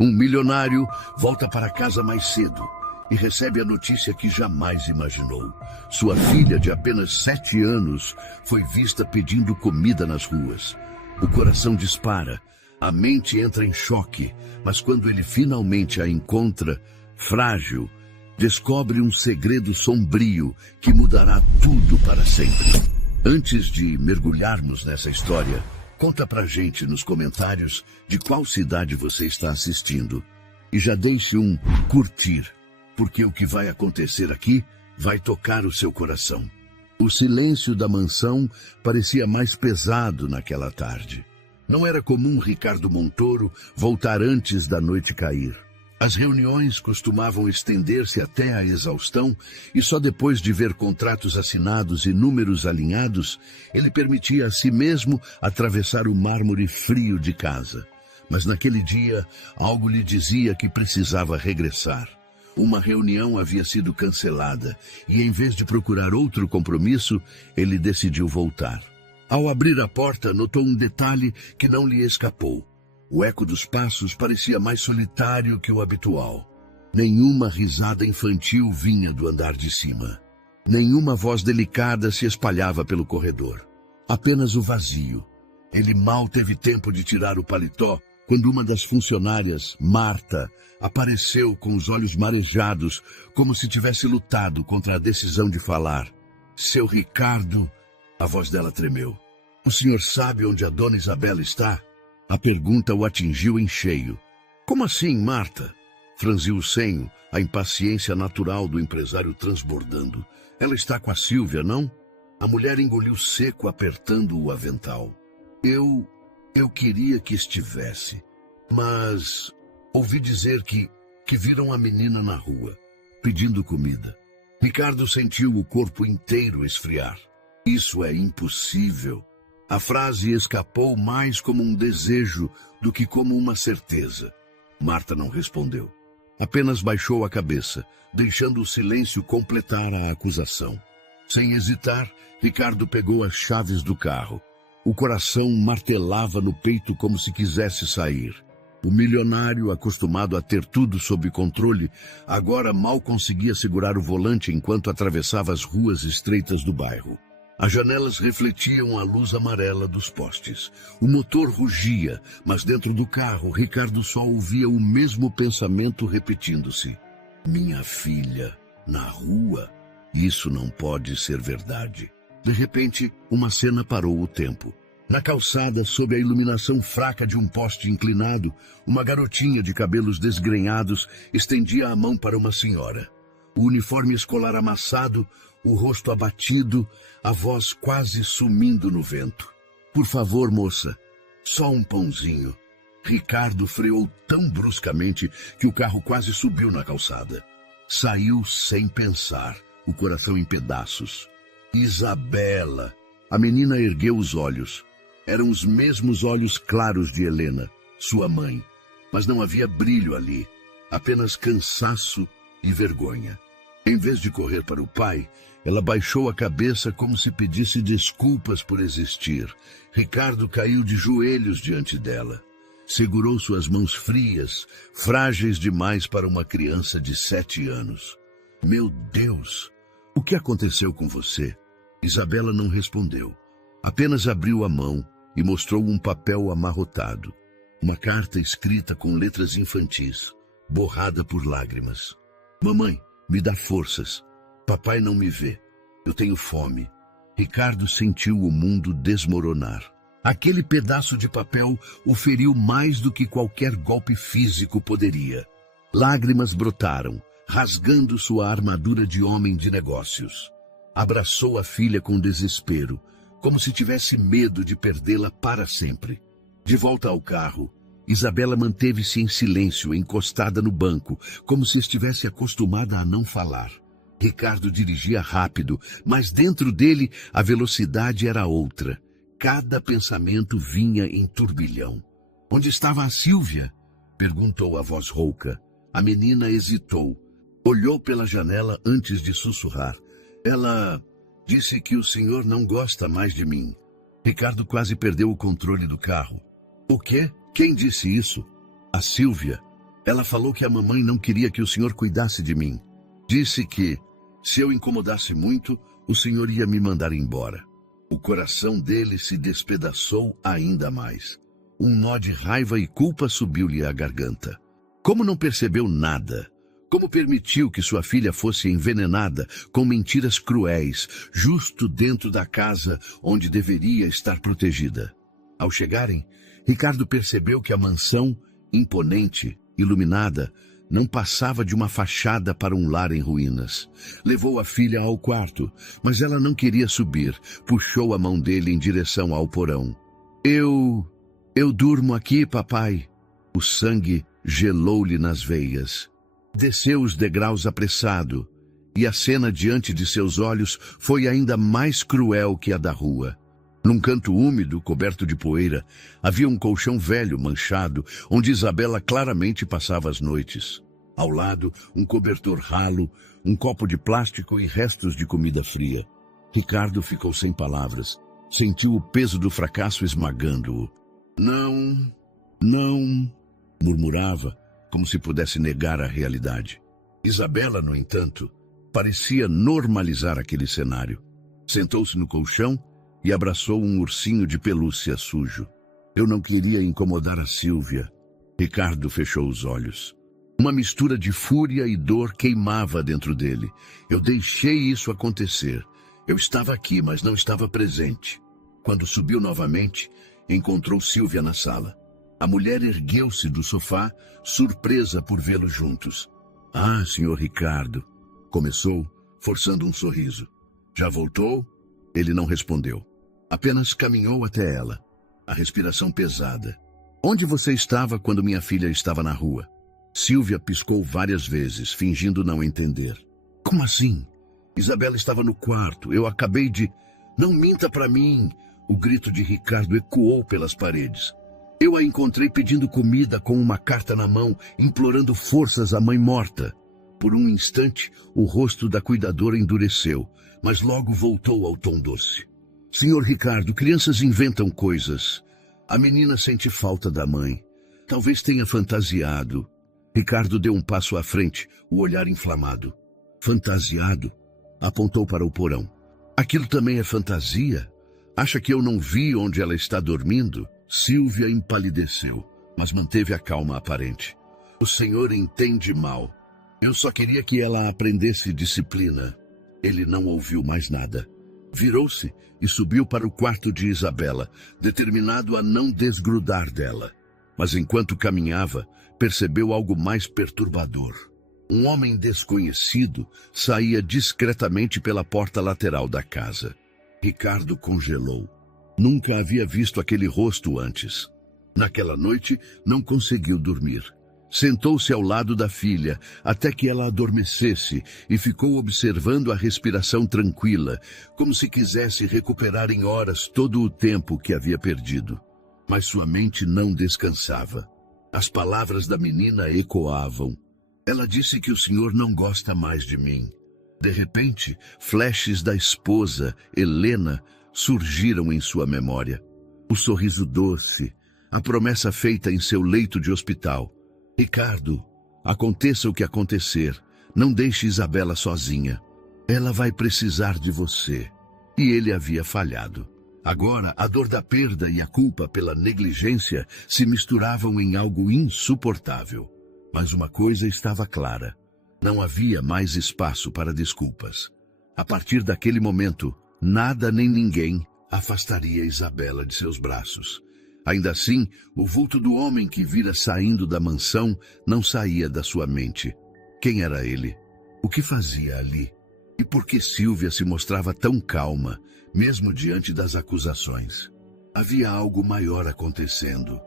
Um milionário volta para casa mais cedo e recebe a notícia que jamais imaginou. Sua filha, de apenas 7 anos, foi vista pedindo comida nas ruas. O coração dispara, a mente entra em choque, mas quando ele finalmente a encontra, frágil, descobre um segredo sombrio que mudará tudo para sempre. Antes de mergulharmos nessa história, conta pra gente nos comentários de qual cidade você está assistindo. E já deixe um curtir, porque o que vai acontecer aqui vai tocar o seu coração. O silêncio da mansão parecia mais pesado naquela tarde. Não era comum Ricardo Montoro voltar antes da noite cair. As reuniões costumavam estender-se até a exaustão e só depois de ver contratos assinados e números alinhados, ele permitia a si mesmo atravessar o mármore frio de casa. Mas naquele dia, algo lhe dizia que precisava regressar. Uma reunião havia sido cancelada e, em vez de procurar outro compromisso, ele decidiu voltar. Ao abrir a porta, notou um detalhe que não lhe escapou. O eco dos passos parecia mais solitário que o habitual. Nenhuma risada infantil vinha do andar de cima. Nenhuma voz delicada se espalhava pelo corredor. Apenas o vazio. Ele mal teve tempo de tirar o paletó quando uma das funcionárias, Marta, apareceu com os olhos marejados, como se tivesse lutado contra a decisão de falar. Seu Ricardo... A voz dela tremeu. O senhor sabe onde a dona Isabela está? A pergunta o atingiu em cheio. Como assim, Marta? Franziu o senho, a impaciência natural do empresário transbordando. Ela está com a Sílvia, não? A mulher engoliu seco, apertando o avental. Eu queria que estivesse, mas ouvi dizer que viram a menina na rua, pedindo comida. Ricardo sentiu o corpo inteiro esfriar. Isso é impossível. A frase escapou mais como um desejo do que como uma certeza. Marta não respondeu. Apenas baixou a cabeça, deixando o silêncio completar a acusação. Sem hesitar, Ricardo pegou as chaves do carro. O coração martelava no peito como se quisesse sair. O milionário, acostumado a ter tudo sob controle, agora mal conseguia segurar o volante enquanto atravessava as ruas estreitas do bairro. As janelas refletiam a luz amarela dos postes. O motor rugia, mas dentro do carro, Ricardo só ouvia o mesmo pensamento repetindo-se. Minha filha, na rua? Isso não pode ser verdade. De repente, uma cena parou o tempo. Na calçada, sob a iluminação fraca de um poste inclinado, uma garotinha de cabelos desgrenhados estendia a mão para uma senhora. O uniforme escolar amassado, o rosto abatido, a voz quase sumindo no vento. Por favor, moça, só um pãozinho. Ricardo freou tão bruscamente que o carro quase subiu na calçada. Saiu sem pensar, o coração em pedaços. Isabela! A menina ergueu os olhos. Eram os mesmos olhos claros de Helena, sua mãe. Mas não havia brilho ali, apenas cansaço e vergonha. Em vez de correr para o pai, ela baixou a cabeça como se pedisse desculpas por existir. Ricardo caiu de joelhos diante dela. Segurou suas mãos frias, frágeis demais para uma criança de 7 anos. Meu Deus! O que aconteceu com você? Isabela não respondeu. Apenas abriu a mão e mostrou um papel amarrotado. Uma carta escrita com letras infantis, borrada por lágrimas. Mamãe, me dá forças. Papai não me vê. Eu tenho fome. Ricardo sentiu o mundo desmoronar. Aquele pedaço de papel o feriu mais do que qualquer golpe físico poderia. Lágrimas brotaram, rasgando sua armadura de homem de negócios. Abraçou a filha com desespero, como se tivesse medo de perdê-la para sempre. De volta ao carro, Isabela manteve-se em silêncio, encostada no banco, como se estivesse acostumada a não falar. Ricardo dirigia rápido, mas dentro dele a velocidade era outra. Cada pensamento vinha em turbilhão. Onde estava a Sílvia? Perguntou a voz rouca. A menina hesitou. Olhou pela janela antes de sussurrar. Ela disse que o senhor não gosta mais de mim. Ricardo quase perdeu o controle do carro. O quê? Quem disse isso? A Sílvia. Ela falou que a mamãe não queria que o senhor cuidasse de mim. Disse que, se eu incomodasse muito, o senhor ia me mandar embora. O coração dele se despedaçou ainda mais. Um nó de raiva e culpa subiu-lhe à garganta. Como não percebeu nada? Como permitiu que sua filha fosse envenenada com mentiras cruéis, justo dentro da casa onde deveria estar protegida? Ao chegarem, Ricardo percebeu que a mansão, imponente, iluminada, não passava de uma fachada para um lar em ruínas. Levou a filha ao quarto, mas ela não queria subir. Puxou a mão dele em direção ao porão. Eu durmo aqui, papai. O sangue gelou-lhe nas veias. Desceu os degraus apressado, e a cena diante de seus olhos foi ainda mais cruel que a da rua. Num canto úmido, coberto de poeira, havia um colchão velho, manchado, onde Isabela claramente passava as noites. Ao lado, um cobertor ralo, um copo de plástico e restos de comida fria. Ricardo ficou sem palavras. Sentiu o peso do fracasso esmagando-o. Não, murmurava, como se pudesse negar a realidade. Isabela, no entanto, parecia normalizar aquele cenário. Sentou-se no colchão e abraçou um ursinho de pelúcia sujo. Eu não queria incomodar a Sílvia. Ricardo fechou os olhos. Uma mistura de fúria e dor queimava dentro dele. Eu deixei isso acontecer. Eu estava aqui, mas não estava presente. Quando subiu novamente, encontrou Sílvia na sala. A mulher ergueu-se do sofá, surpresa por vê-los juntos. Ah, senhor Ricardo, começou, forçando um sorriso. Já voltou? Ele não respondeu. Apenas caminhou até ela, a respiração pesada. Onde você estava quando minha filha estava na rua? Sílvia piscou várias vezes, fingindo não entender. Como assim? Isabela estava no quarto. Eu acabei de... Não minta para mim! O grito de Ricardo ecoou pelas paredes. Eu a encontrei pedindo comida com uma carta na mão, implorando forças à mãe morta. Por um instante, o rosto da cuidadora endureceu, mas logo voltou ao tom doce. Senhor Ricardo, crianças inventam coisas. A menina sente falta da mãe. Talvez tenha fantasiado. Ricardo deu um passo à frente, o olhar inflamado. Fantasiado? Apontou para o porão. Aquilo também é fantasia? Acha que eu não vi onde ela está dormindo? Sílvia empalideceu, mas manteve a calma aparente. O senhor entende mal. Eu só queria que ela aprendesse disciplina. Ele não ouviu mais nada. Virou-se e subiu para o quarto de Isabela, determinado a não desgrudar dela. Mas enquanto caminhava, percebeu algo mais perturbador. Um homem desconhecido saía discretamente pela porta lateral da casa. Ricardo congelou. Nunca havia visto aquele rosto antes. Naquela noite, não conseguiu dormir. Sentou-se ao lado da filha, até que ela adormecesse, e ficou observando a respiração tranquila, como se quisesse recuperar em horas todo o tempo que havia perdido. Mas sua mente não descansava. As palavras da menina ecoavam. Ela disse que o senhor não gosta mais de mim. De repente, flashes da esposa, Helena, surgiram em sua memória. O sorriso doce, a promessa feita em seu leito de hospital. Ricardo, aconteça o que acontecer, não deixe Isabela sozinha. Ela vai precisar de você. E ele havia falhado. Agora, a dor da perda e a culpa pela negligência se misturavam em algo insuportável. Mas uma coisa estava clara. Não havia mais espaço para desculpas. A partir daquele momento, nada nem ninguém afastaria Isabela de seus braços. Ainda assim, o vulto do homem que vira saindo da mansão não saía da sua mente. Quem era ele? O que fazia ali? E por que Sílvia se mostrava tão calma, mesmo diante das acusações? Havia algo maior acontecendo,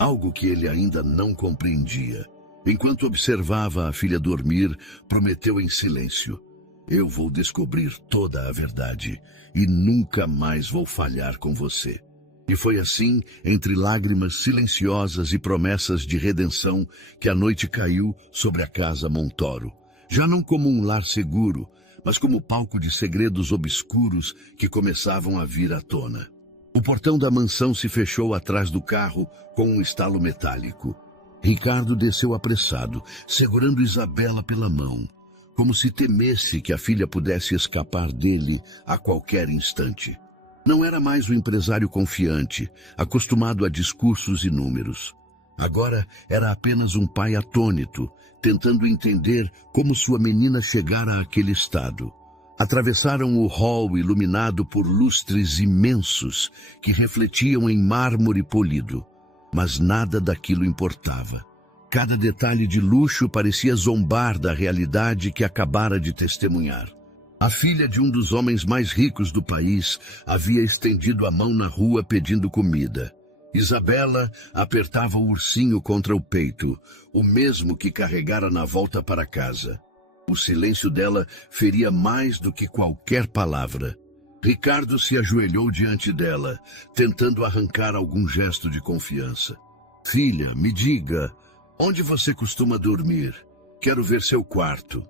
algo que ele ainda não compreendia. Enquanto observava a filha dormir, prometeu em silêncio: eu vou descobrir toda a verdade e nunca mais vou falhar com você. E foi assim, entre lágrimas silenciosas e promessas de redenção, que a noite caiu sobre a casa Montoro. Já não como um lar seguro, mas como palco de segredos obscuros que começavam a vir à tona. O portão da mansão se fechou atrás do carro com um estalo metálico. Ricardo desceu apressado, segurando Isabela pela mão, como se temesse que a filha pudesse escapar dele a qualquer instante. Não era mais o empresário confiante, acostumado a discursos e números. Agora era apenas um pai atônito, tentando entender como sua menina chegara àquele estado. Atravessaram o hall iluminado por lustres imensos que refletiam em mármore polido. Mas nada daquilo importava. Cada detalhe de luxo parecia zombar da realidade que acabara de testemunhar. A filha de um dos homens mais ricos do país havia estendido a mão na rua pedindo comida. Isabela apertava o ursinho contra o peito, o mesmo que carregara na volta para casa. O silêncio dela feria mais do que qualquer palavra. Ricardo se ajoelhou diante dela, tentando arrancar algum gesto de confiança. Filha, me diga, onde você costuma dormir? Quero ver seu quarto.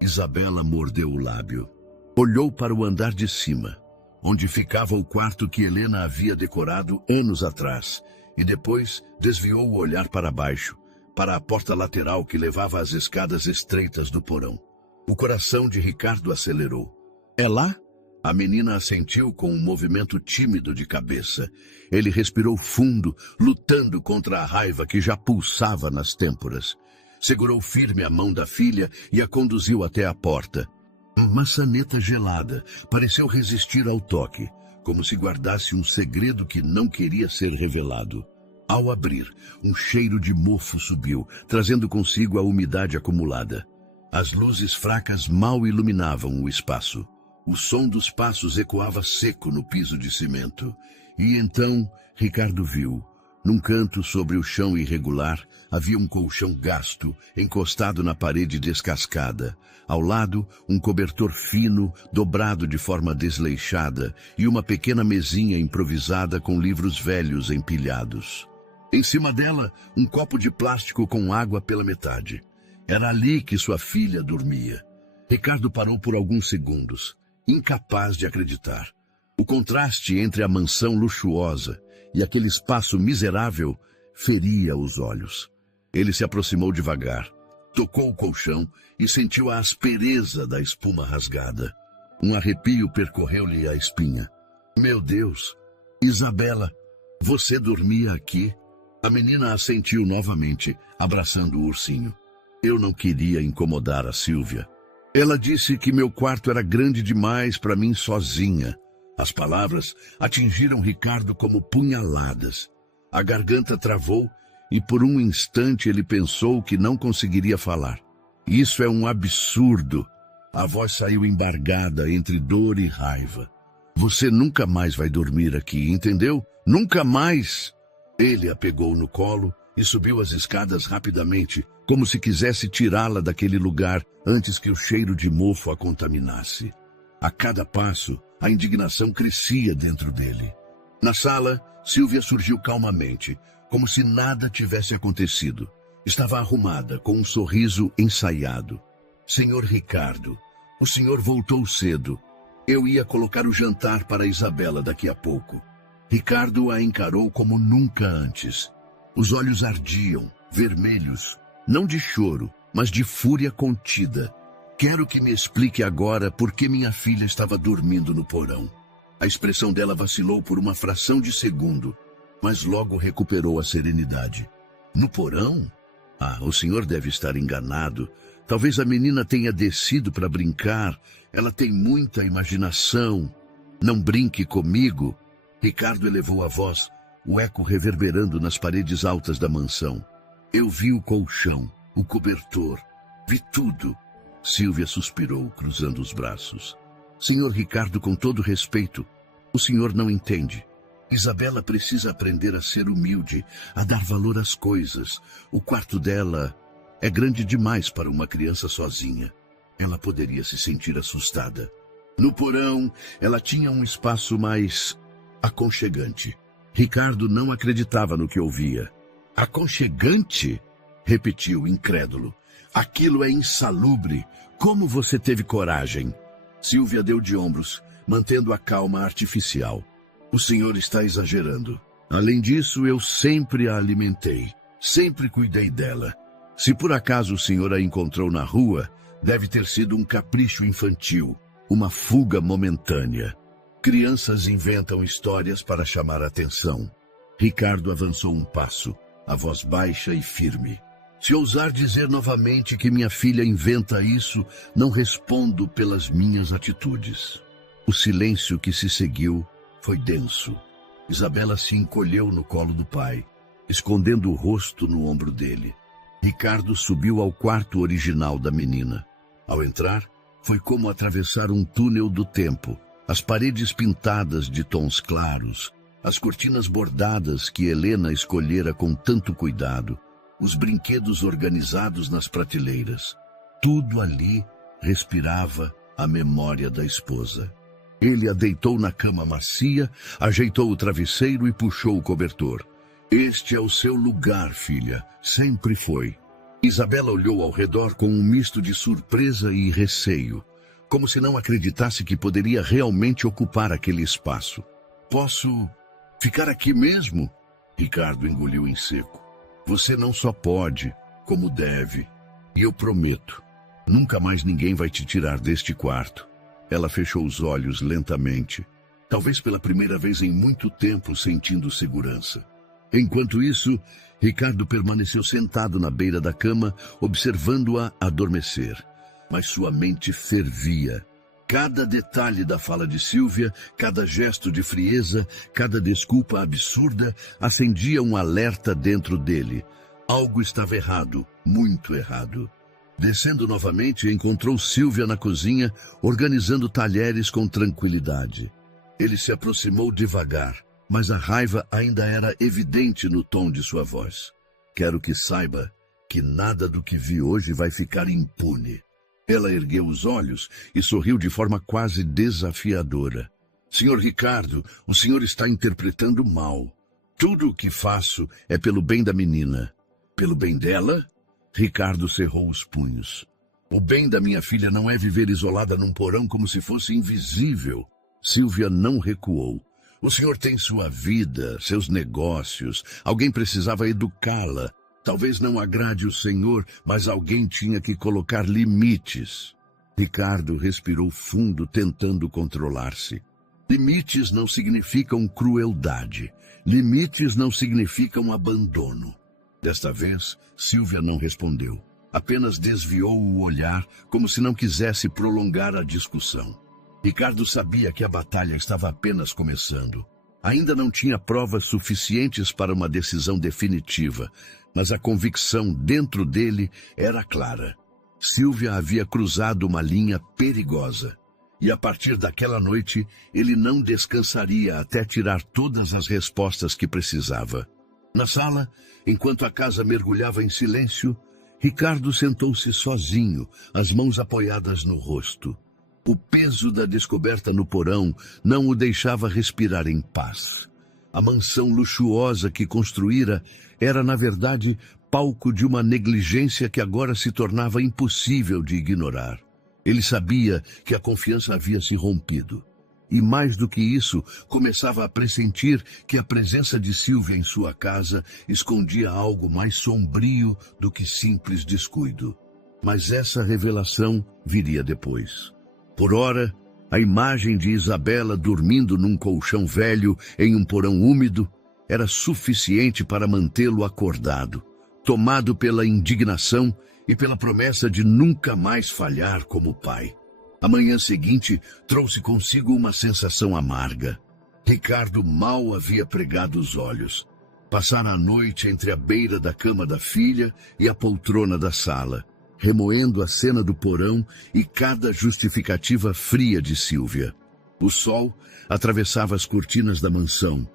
Isabela mordeu o lábio. Olhou para o andar de cima, onde ficava o quarto que Helena havia decorado anos atrás, e depois desviou o olhar para baixo, para a porta lateral que levava às escadas estreitas do porão. O coração de Ricardo acelerou. É lá? A menina assentiu com um movimento tímido de cabeça. Ele respirou fundo, lutando contra a raiva que já pulsava nas têmporas. Segurou firme a mão da filha e a conduziu até a porta. Maçaneta gelada pareceu resistir ao toque, como se guardasse um segredo que não queria ser revelado. Ao abrir, um cheiro de mofo subiu, trazendo consigo a umidade acumulada. As luzes fracas mal iluminavam o espaço. O som dos passos ecoava seco no piso de cimento. E então, Ricardo viu. Num canto sobre o chão irregular, havia um colchão gasto, encostado na parede descascada. Ao lado, um cobertor fino, dobrado de forma desleixada, e uma pequena mesinha improvisada com livros velhos empilhados. Em cima dela, um copo de plástico com água pela metade. Era ali que sua filha dormia. Ricardo parou por alguns segundos, incapaz de acreditar. O contraste entre a mansão luxuosa e aquele espaço miserável feria os olhos. Ele se aproximou devagar, tocou o colchão e sentiu a aspereza da espuma rasgada. Um arrepio percorreu-lhe a espinha. Meu Deus! Isabela, você dormia aqui? A menina assentiu novamente, abraçando o ursinho. Eu não queria incomodar a Sílvia. Ela disse que meu quarto era grande demais para mim sozinha. As palavras atingiram Ricardo como punhaladas. A garganta travou e por um instante ele pensou que não conseguiria falar. Isso é um absurdo. A voz saiu embargada entre dor e raiva. Você nunca mais vai dormir aqui, entendeu? Nunca mais! Ele a pegou no colo e subiu as escadas rapidamente, como se quisesse tirá-la daquele lugar antes que o cheiro de mofo a contaminasse. A cada passo, a indignação crescia dentro dele. Na sala, Sílvia surgiu calmamente, como se nada tivesse acontecido. Estava arrumada, com um sorriso ensaiado. Senhor Ricardo, o senhor voltou cedo. Eu ia colocar o jantar para Isabela daqui a pouco. Ricardo a encarou como nunca antes. Os olhos ardiam, vermelhos, não de choro, mas de fúria contida. Quero que me explique agora por que minha filha estava dormindo no porão. A expressão dela vacilou por uma fração de segundo, mas logo recuperou a serenidade. No porão? Ah, o senhor deve estar enganado. Talvez a menina tenha descido para brincar. Ela tem muita imaginação. Não brinque comigo. Ricardo elevou a voz, o eco reverberando nas paredes altas da mansão. Eu vi o colchão, o cobertor, vi tudo. Sílvia suspirou, cruzando os braços. Senhor Ricardo, com todo respeito, o senhor não entende. Isabela precisa aprender a ser humilde, a dar valor às coisas. O quarto dela é grande demais para uma criança sozinha. Ela poderia se sentir assustada. No porão, ela tinha um espaço mais aconchegante. Ricardo não acreditava no que ouvia. Aconchegante? Repetiu, incrédulo. Aquilo é insalubre. Como você teve coragem? Sílvia deu de ombros, mantendo a calma artificial. O senhor está exagerando. Além disso, eu sempre a alimentei. Sempre cuidei dela. Se por acaso o senhor a encontrou na rua, deve ter sido um capricho infantil, uma fuga momentânea. Crianças inventam histórias para chamar a atenção. Ricardo avançou um passo, a voz baixa e firme. Se ousar dizer novamente que minha filha inventa isso, não respondo pelas minhas atitudes. O silêncio que se seguiu foi denso. Isabela se encolheu no colo do pai, escondendo o rosto no ombro dele. Ricardo subiu ao quarto original da menina. Ao entrar, foi como atravessar um túnel do tempo. As paredes pintadas de tons claros, as cortinas bordadas que Helena escolhera com tanto cuidado, os brinquedos organizados nas prateleiras. Tudo ali respirava a memória da esposa. Ele a deitou na cama macia, ajeitou o travesseiro e puxou o cobertor. Este é o seu lugar, filha. Sempre foi. Isabela olhou ao redor com um misto de surpresa e receio, como se não acreditasse que poderia realmente ocupar aquele espaço. Posso ficar aqui mesmo? Ricardo engoliu em seco. Você não só pode, como deve. E eu prometo, nunca mais ninguém vai te tirar deste quarto. Ela fechou os olhos lentamente, talvez pela primeira vez em muito tempo sentindo segurança. Enquanto isso, Ricardo permaneceu sentado na beira da cama, observando-a adormecer. Mas sua mente fervia. Cada detalhe da fala de Sílvia, cada gesto de frieza, cada desculpa absurda, acendia um alerta dentro dele. Algo estava errado, muito errado. Descendo novamente, encontrou Sílvia na cozinha, organizando talheres com tranquilidade. Ele se aproximou devagar, mas a raiva ainda era evidente no tom de sua voz. Quero que saiba que nada do que vi hoje vai ficar impune. Ela ergueu os olhos e sorriu de forma quase desafiadora. Senhor Ricardo, o senhor está interpretando mal. Tudo o que faço é pelo bem da menina. Pelo bem dela? Ricardo cerrou os punhos. O bem da minha filha não é viver isolada num porão como se fosse invisível. Sílvia não recuou. O senhor tem sua vida, seus negócios. Alguém precisava educá-la. Talvez não agrade o senhor, mas alguém tinha que colocar limites. Ricardo respirou fundo, tentando controlar-se. Limites não significam crueldade. Limites não significam abandono. Desta vez, Sílvia não respondeu. Apenas desviou o olhar, como se não quisesse prolongar a discussão. Ricardo sabia que a batalha estava apenas começando. Ainda não tinha provas suficientes para uma decisão definitiva, mas a convicção dentro dele era clara. Sílvia havia cruzado uma linha perigosa. E a partir daquela noite, ele não descansaria até tirar todas as respostas que precisava. Na sala, enquanto a casa mergulhava em silêncio, Ricardo sentou-se sozinho, as mãos apoiadas no rosto. O peso da descoberta no porão não o deixava respirar em paz. A mansão luxuosa que construíra era, na verdade, palco de uma negligência que agora se tornava impossível de ignorar. Ele sabia que a confiança havia se rompido. E mais do que isso, começava a pressentir que a presença de Sílvia em sua casa escondia algo mais sombrio do que simples descuido. Mas essa revelação viria depois. Por ora, a imagem de Isabela dormindo num colchão velho em um porão úmido era suficiente para mantê-lo acordado, tomado pela indignação e pela promessa de nunca mais falhar como pai. A manhã seguinte trouxe consigo uma sensação amarga. Ricardo mal havia pregado os olhos. Passara a noite entre a beira da cama da filha e a poltrona da sala, remoendo a cena do porão e cada justificativa fria de Sílvia. O sol atravessava as cortinas da mansão,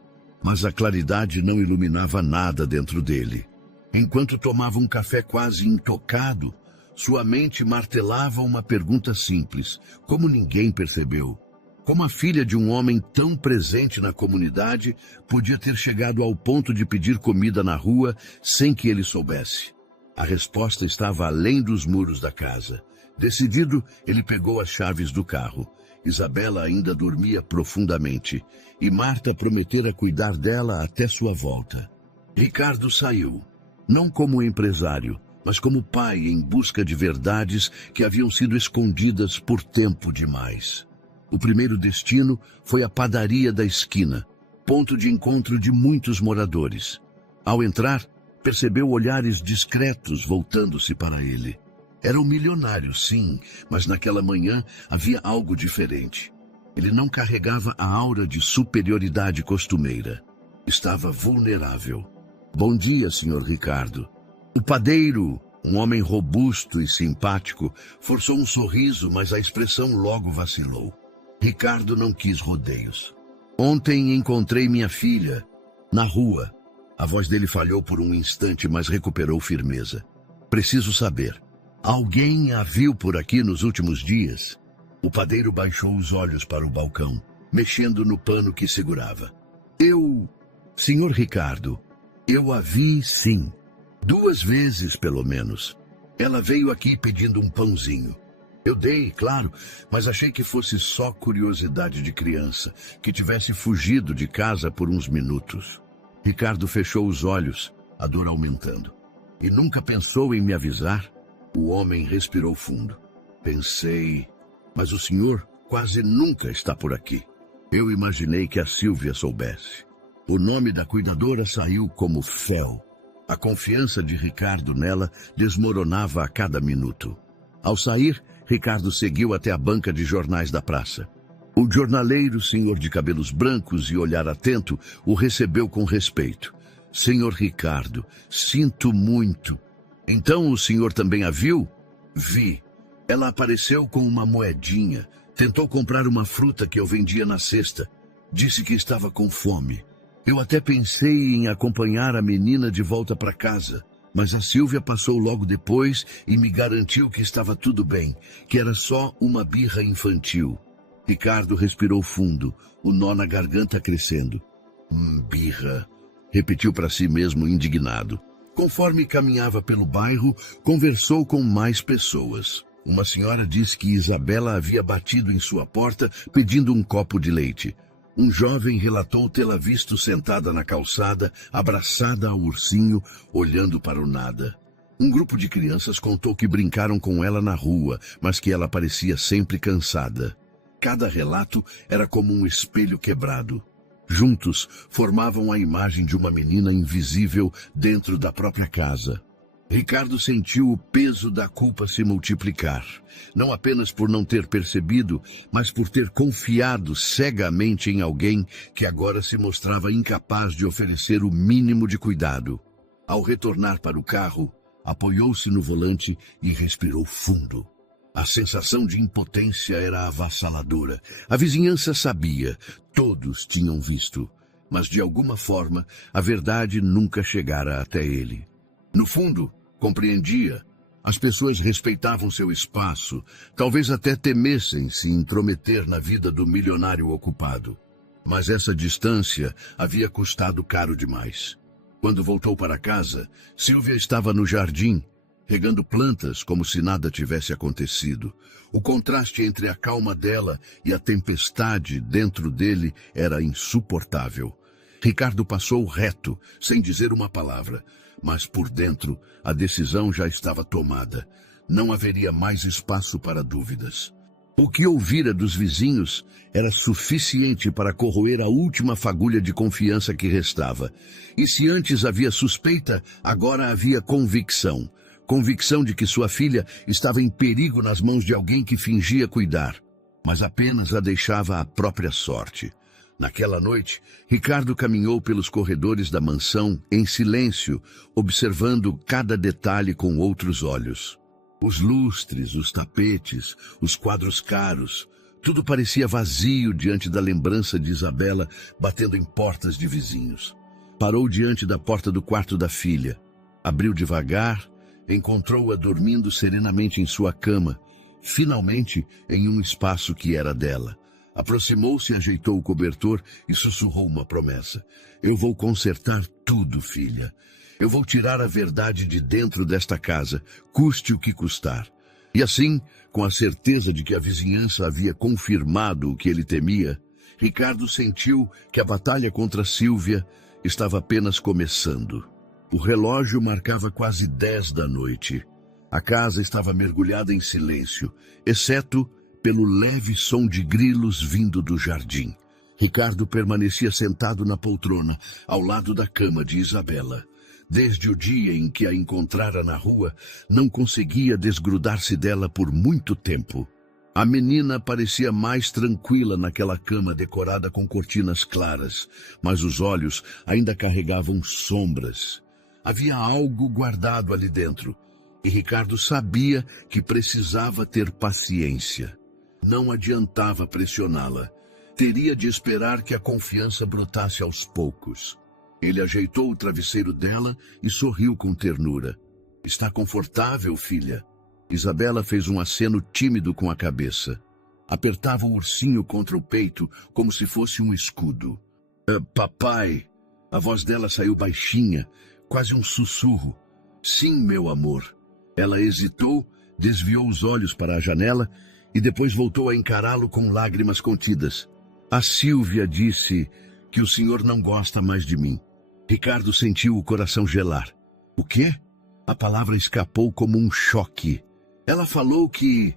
mas a claridade não iluminava nada dentro dele. Enquanto tomava um café quase intocado, sua mente martelava uma pergunta simples, como ninguém percebeu. Como a filha de um homem tão presente na comunidade podia ter chegado ao ponto de pedir comida na rua sem que ele soubesse? A resposta estava além dos muros da casa. Decidido, ele pegou as chaves do carro. Isabela ainda dormia profundamente, e Marta prometera cuidar dela até sua volta. Ricardo saiu. não como empresário, mas como pai em busca de verdades que haviam sido escondidas por tempo demais. O primeiro destino foi a padaria da esquina, ponto de encontro de muitos moradores. Ao entrar, percebeu olhares discretos voltando-se para ele. Era um milionário, sim, mas naquela manhã havia algo diferente. Ele não carregava a aura de superioridade costumeira. Estava vulnerável. Bom dia, Sr. Ricardo. O padeiro, um homem robusto e simpático, forçou um sorriso, mas a expressão logo vacilou. Ricardo não quis rodeios. Ontem encontrei minha filha na rua. A voz dele falhou por um instante, mas recuperou firmeza. Preciso saber. Alguém a viu por aqui nos últimos dias? O padeiro baixou os olhos para o balcão, mexendo no pano que segurava. Senhor Ricardo, eu a vi sim. 2 vezes, pelo menos. Ela veio aqui pedindo um pãozinho. Eu dei, claro, mas achei que fosse só curiosidade de criança, que tivesse fugido de casa por uns minutos. Ricardo fechou os olhos, a dor aumentando. E nunca pensou em me avisar? O homem respirou fundo. Pensei, mas o senhor quase nunca está por aqui. Eu imaginei que a Sílvia soubesse. O nome da cuidadora saiu como fel. A confiança de Ricardo nela desmoronava a cada minuto. Ao sair, Ricardo seguiu até a banca de jornais da praça. O jornaleiro, senhor de cabelos brancos e olhar atento, o recebeu com respeito. Senhor Ricardo, sinto muito. Então o senhor também a viu? Vi. Ela apareceu com uma moedinha. Tentou comprar uma fruta que eu vendia na cesta. Disse que estava com fome. Eu até pensei em acompanhar a menina de volta para casa, mas a Sílvia passou logo depois e me garantiu que estava tudo bem, que era só uma birra infantil. Ricardo respirou fundo, o nó na garganta crescendo. Birra, repetiu para si mesmo indignado. Conforme caminhava pelo bairro, conversou com mais pessoas. Uma senhora disse que Isabela havia batido em sua porta pedindo um copo de leite. Um jovem relatou tê-la visto sentada na calçada, abraçada ao ursinho, olhando para o nada. Um grupo de crianças contou que brincaram com ela na rua, mas que ela parecia sempre cansada. Cada relato era como um espelho quebrado. Juntos, formavam a imagem de uma menina invisível dentro da própria casa. Ricardo sentiu o peso da culpa se multiplicar, não apenas por não ter percebido, mas por ter confiado cegamente em alguém que agora se mostrava incapaz de oferecer o mínimo de cuidado. Ao retornar para o carro, apoiou-se no volante e respirou fundo. A sensação de impotência era avassaladora. A vizinhança sabia, todos tinham visto, mas de alguma forma a verdade nunca chegara até ele. No fundo, compreendia. As pessoas respeitavam seu espaço, talvez até temessem se intrometer na vida do milionário ocupado. Mas essa distância havia custado caro demais. Quando voltou para casa, Sílvia estava no jardim, regando plantas como se nada tivesse acontecido. O contraste entre a calma dela e a tempestade dentro dele era insuportável. Ricardo passou reto, sem dizer uma palavra. Mas por dentro, a decisão já estava tomada. Não haveria mais espaço para dúvidas. O que ouvira dos vizinhos era suficiente para corroer a última fagulha de confiança que restava. E se antes havia suspeita, agora havia convicção. Convicção de que sua filha estava em perigo nas mãos de alguém que fingia cuidar, mas apenas a deixava à própria sorte. Naquela noite, Ricardo caminhou pelos corredores da mansão em silêncio, observando cada detalhe com outros olhos. Os lustres, os tapetes, os quadros caros, tudo parecia vazio diante da lembrança de Isabela batendo em portas de vizinhos. Parou diante da porta do quarto da filha. Abriu devagar, encontrou-a dormindo serenamente em sua cama, finalmente em um espaço que era dela. Aproximou-se, ajeitou o cobertor e sussurrou uma promessa. Eu vou consertar tudo, filha. Eu vou tirar a verdade de dentro desta casa, custe o que custar. E assim, com a certeza de que a vizinhança havia confirmado o que ele temia, Ricardo sentiu que a batalha contra Sílvia estava apenas começando. O relógio marcava quase 10 da noite. A casa estava mergulhada em silêncio, exceto pelo leve som de grilos vindo do jardim. Ricardo permanecia sentado na poltrona, ao lado da cama de Isabela. Desde o dia em que a encontrara na rua, não conseguia desgrudar-se dela por muito tempo. A menina parecia mais tranquila naquela cama decorada com cortinas claras, mas os olhos ainda carregavam sombras. Havia algo guardado ali dentro, e Ricardo sabia que precisava ter paciência. Não adiantava pressioná-la. Teria de esperar que a confiança brotasse aos poucos. Ele ajeitou o travesseiro dela e sorriu com ternura. "Está confortável, filha?" Isabela fez um aceno tímido com a cabeça. Apertava o ursinho contra o peito, como se fosse um escudo. Papai!" A voz dela saiu baixinha, quase um sussurro. "Sim, meu amor." Ela hesitou, desviou os olhos para a janela e depois voltou a encará-lo com lágrimas contidas. "A Sílvia disse que o senhor não gosta mais de mim." Ricardo sentiu o coração gelar. "O quê?" A palavra escapou como um choque. "Ela falou que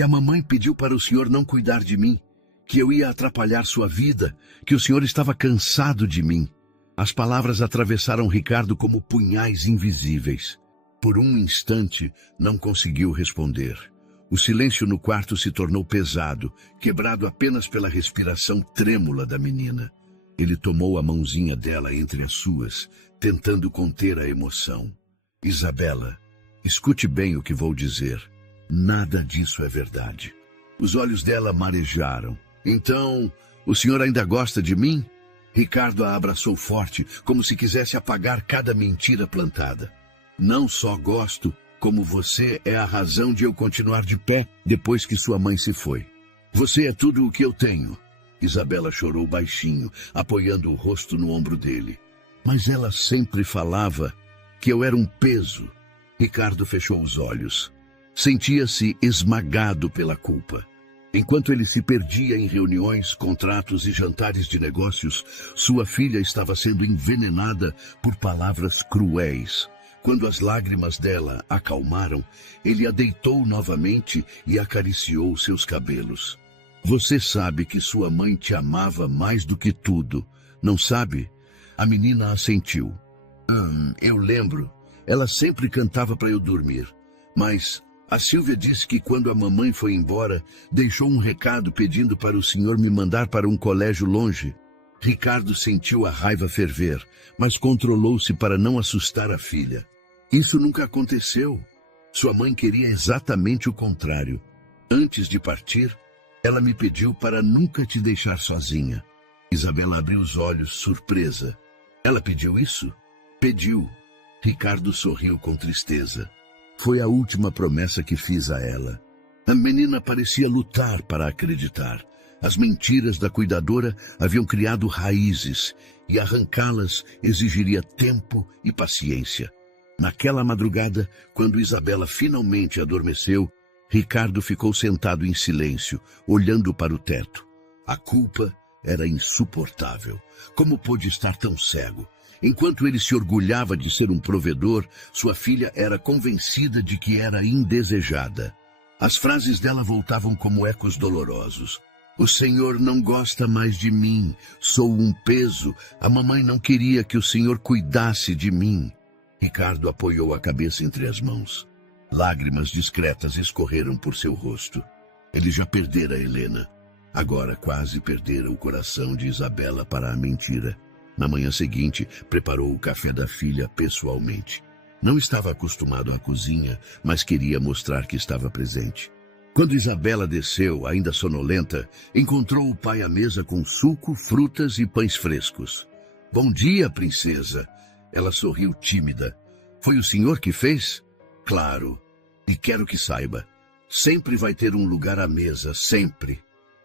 a mamãe pediu para o senhor não cuidar de mim, que eu ia atrapalhar sua vida, que o senhor estava cansado de mim." As palavras atravessaram Ricardo como punhais invisíveis. Por um instante, não conseguiu responder. O silêncio no quarto se tornou pesado, quebrado apenas pela respiração trêmula da menina. Ele tomou a mãozinha dela entre as suas, tentando conter a emoção. "Isabela, escute bem o que vou dizer. Nada disso é verdade." Os olhos dela marejaram. "Então, o senhor ainda gosta de mim?" Ricardo a abraçou forte, como se quisesse apagar cada mentira plantada. "Não só gosto, como você é a razão de eu continuar de pé depois que sua mãe se foi. Você é tudo o que eu tenho." Isabela chorou baixinho, apoiando o rosto no ombro dele. "Mas ela sempre falava que eu era um peso." Ricardo fechou os olhos. Sentia-se esmagado pela culpa. Enquanto ele se perdia em reuniões, contratos e jantares de negócios, sua filha estava sendo envenenada por palavras cruéis. Quando as lágrimas dela acalmaram, ele a deitou novamente e acariciou seus cabelos. "Você sabe que sua mãe te amava mais do que tudo, não sabe?" A menina assentiu. Eu lembro. Ela sempre cantava para eu dormir. Mas a Sílvia disse que quando a mamãe foi embora, deixou um recado pedindo para o senhor me mandar para um colégio longe." Ricardo sentiu a raiva ferver, mas controlou-se para não assustar a filha. "Isso nunca aconteceu. Sua mãe queria exatamente o contrário. Antes de partir, ela me pediu para nunca te deixar sozinha." Isabela abriu os olhos, surpresa. "Ela pediu isso?" "Pediu." Ricardo sorriu com tristeza. "Foi a última promessa que fiz a ela." A menina parecia lutar para acreditar. As mentiras da cuidadora haviam criado raízes, e arrancá-las exigiria tempo e paciência. Naquela madrugada, quando Isabela finalmente adormeceu, Ricardo ficou sentado em silêncio, olhando para o teto. A culpa era insuportável. Como pôde estar tão cego? Enquanto ele se orgulhava de ser um provedor, sua filha era convencida de que era indesejada. As frases dela voltavam como ecos dolorosos. "O senhor não gosta mais de mim. Sou um peso. A mamãe não queria que o senhor cuidasse de mim." Ricardo apoiou a cabeça entre as mãos. Lágrimas discretas escorreram por seu rosto. Ele já perdera Helena. Agora quase perdera o coração de Isabela para a mentira. Na manhã seguinte, preparou o café da filha pessoalmente. Não estava acostumado à cozinha, mas queria mostrar que estava presente. Quando Isabela desceu, ainda sonolenta, encontrou o pai à mesa com suco, frutas e pães frescos. "Bom dia, princesa." Ela sorriu tímida. "Foi o senhor que fez?" "Claro. E quero que saiba, sempre vai ter um lugar à mesa, sempre."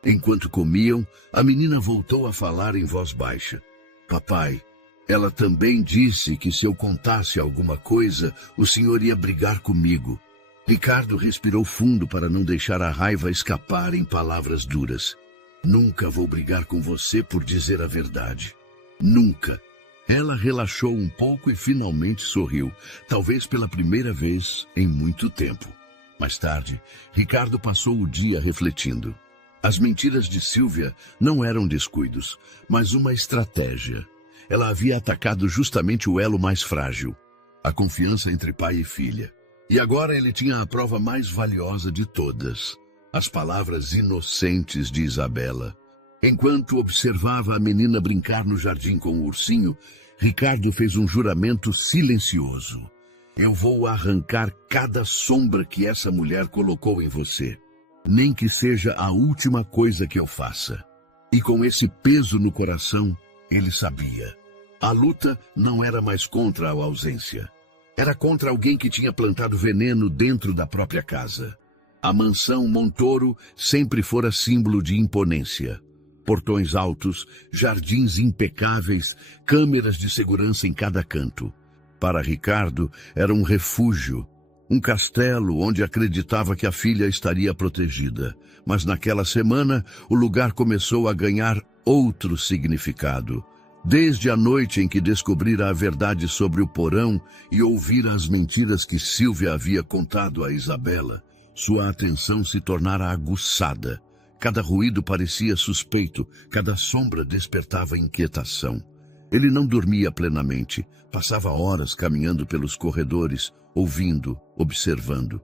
Enquanto comiam, a menina voltou a falar em voz baixa. "Papai, ela também disse que se eu contasse alguma coisa, o senhor ia brigar comigo." Ricardo respirou fundo para não deixar a raiva escapar em palavras duras. "Nunca vou brigar com você por dizer a verdade. Nunca." Ela relaxou um pouco e finalmente sorriu, talvez pela primeira vez em muito tempo. Mais tarde, Ricardo passou o dia refletindo. As mentiras de Sílvia não eram descuidos, mas uma estratégia. Ela havia atacado justamente o elo mais frágil, a confiança entre pai e filha. E agora ele tinha a prova mais valiosa de todas, as palavras inocentes de Isabela. Enquanto observava a menina brincar no jardim com o ursinho, Ricardo fez um juramento silencioso. Eu vou arrancar cada sombra que essa mulher colocou em você, nem que seja a última coisa que eu faça. E com esse peso no coração, ele sabia. A luta não era mais contra a ausência. Era contra alguém que tinha plantado veneno dentro da própria casa. A mansão Montoro sempre fora símbolo de imponência. Portões altos, jardins impecáveis, câmeras de segurança em cada canto. Para Ricardo, era um refúgio, um castelo onde acreditava que a filha estaria protegida. Mas naquela semana, o lugar começou a ganhar outro significado. Desde a noite em que descobrira a verdade sobre o porão e ouvira as mentiras que Sílvia havia contado a Isabela, sua atenção se tornara aguçada. Cada ruído parecia suspeito, cada sombra despertava inquietação. Ele não dormia plenamente, passava horas caminhando pelos corredores, ouvindo, observando.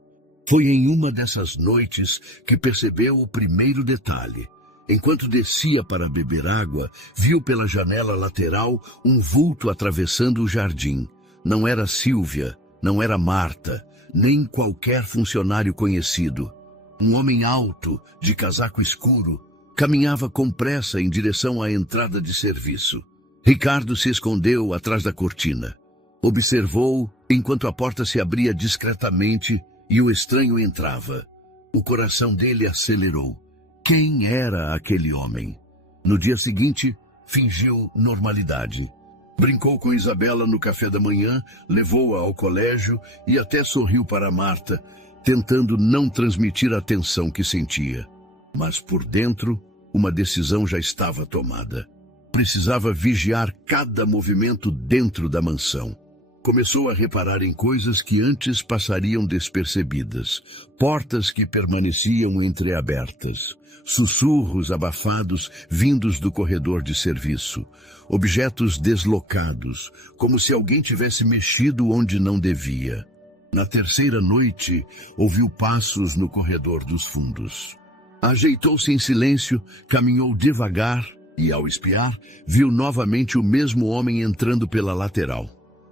Foi em uma dessas noites que percebeu o primeiro detalhe. Enquanto descia para beber água, viu pela janela lateral um vulto atravessando o jardim. Não era Sílvia, não era Marta, nem qualquer funcionário conhecido. Um homem alto, de casaco escuro, caminhava com pressa em direção à entrada de serviço. Ricardo se escondeu atrás da cortina. Observou enquanto a porta se abria discretamente e o estranho entrava. O coração dele acelerou. Quem era aquele homem? No dia seguinte, fingiu normalidade. Brincou com Isabela no café da manhã, levou-a ao colégio e até sorriu para Marta, tentando não transmitir a tensão que sentia. Mas por dentro, uma decisão já estava tomada. Precisava vigiar cada movimento dentro da mansão. Começou a reparar em coisas que antes passariam despercebidas. Portas que permaneciam entreabertas. Sussurros abafados vindos do corredor de serviço. Objetos deslocados, como se alguém tivesse mexido onde não devia. Na terceira noite, ouviu passos no corredor dos fundos. Ajeitou-se em silêncio, caminhou devagar e, ao espiar, viu novamente o mesmo homem entrando pela lateral.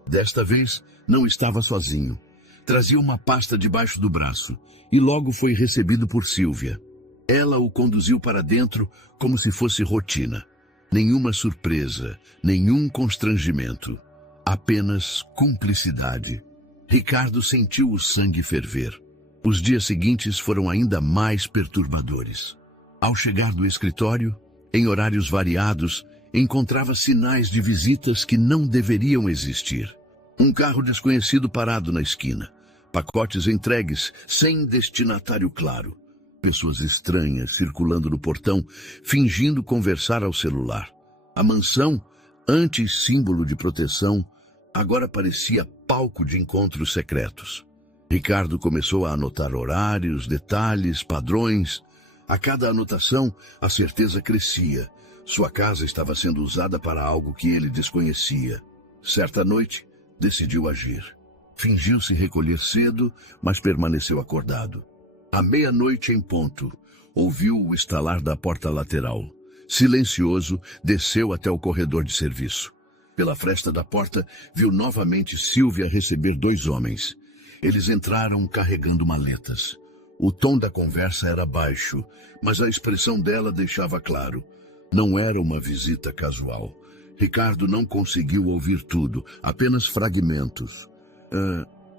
Desta vez, não estava sozinho. Trazia uma pasta debaixo do braço e logo foi recebido por Sílvia. Ela o conduziu para dentro como se fosse rotina. Nenhuma surpresa, nenhum constrangimento. Apenas cumplicidade. Ricardo sentiu o sangue ferver. Os dias seguintes foram ainda mais perturbadores. Ao chegar do escritório, em horários variados, encontrava sinais de visitas que não deveriam existir. Um carro desconhecido parado na esquina. Pacotes entregues, sem destinatário claro. Pessoas estranhas circulando no portão, fingindo conversar ao celular. A mansão, antes símbolo de proteção, agora parecia palco de encontros secretos. Ricardo começou a anotar horários, detalhes, padrões. A cada anotação, a certeza crescia. Sua casa estava sendo usada para algo que ele desconhecia. Certa noite, decidiu agir. Fingiu se recolher cedo, mas permaneceu acordado. À meia-noite em ponto, ouviu o estalar da porta lateral. Silencioso, desceu até o corredor de serviço. Pela fresta da porta, viu novamente Sílvia receber dois homens. Eles entraram carregando maletas. O tom da conversa era baixo, mas a expressão dela deixava claro. Não era uma visita casual. Ricardo não conseguiu ouvir tudo, apenas fragmentos.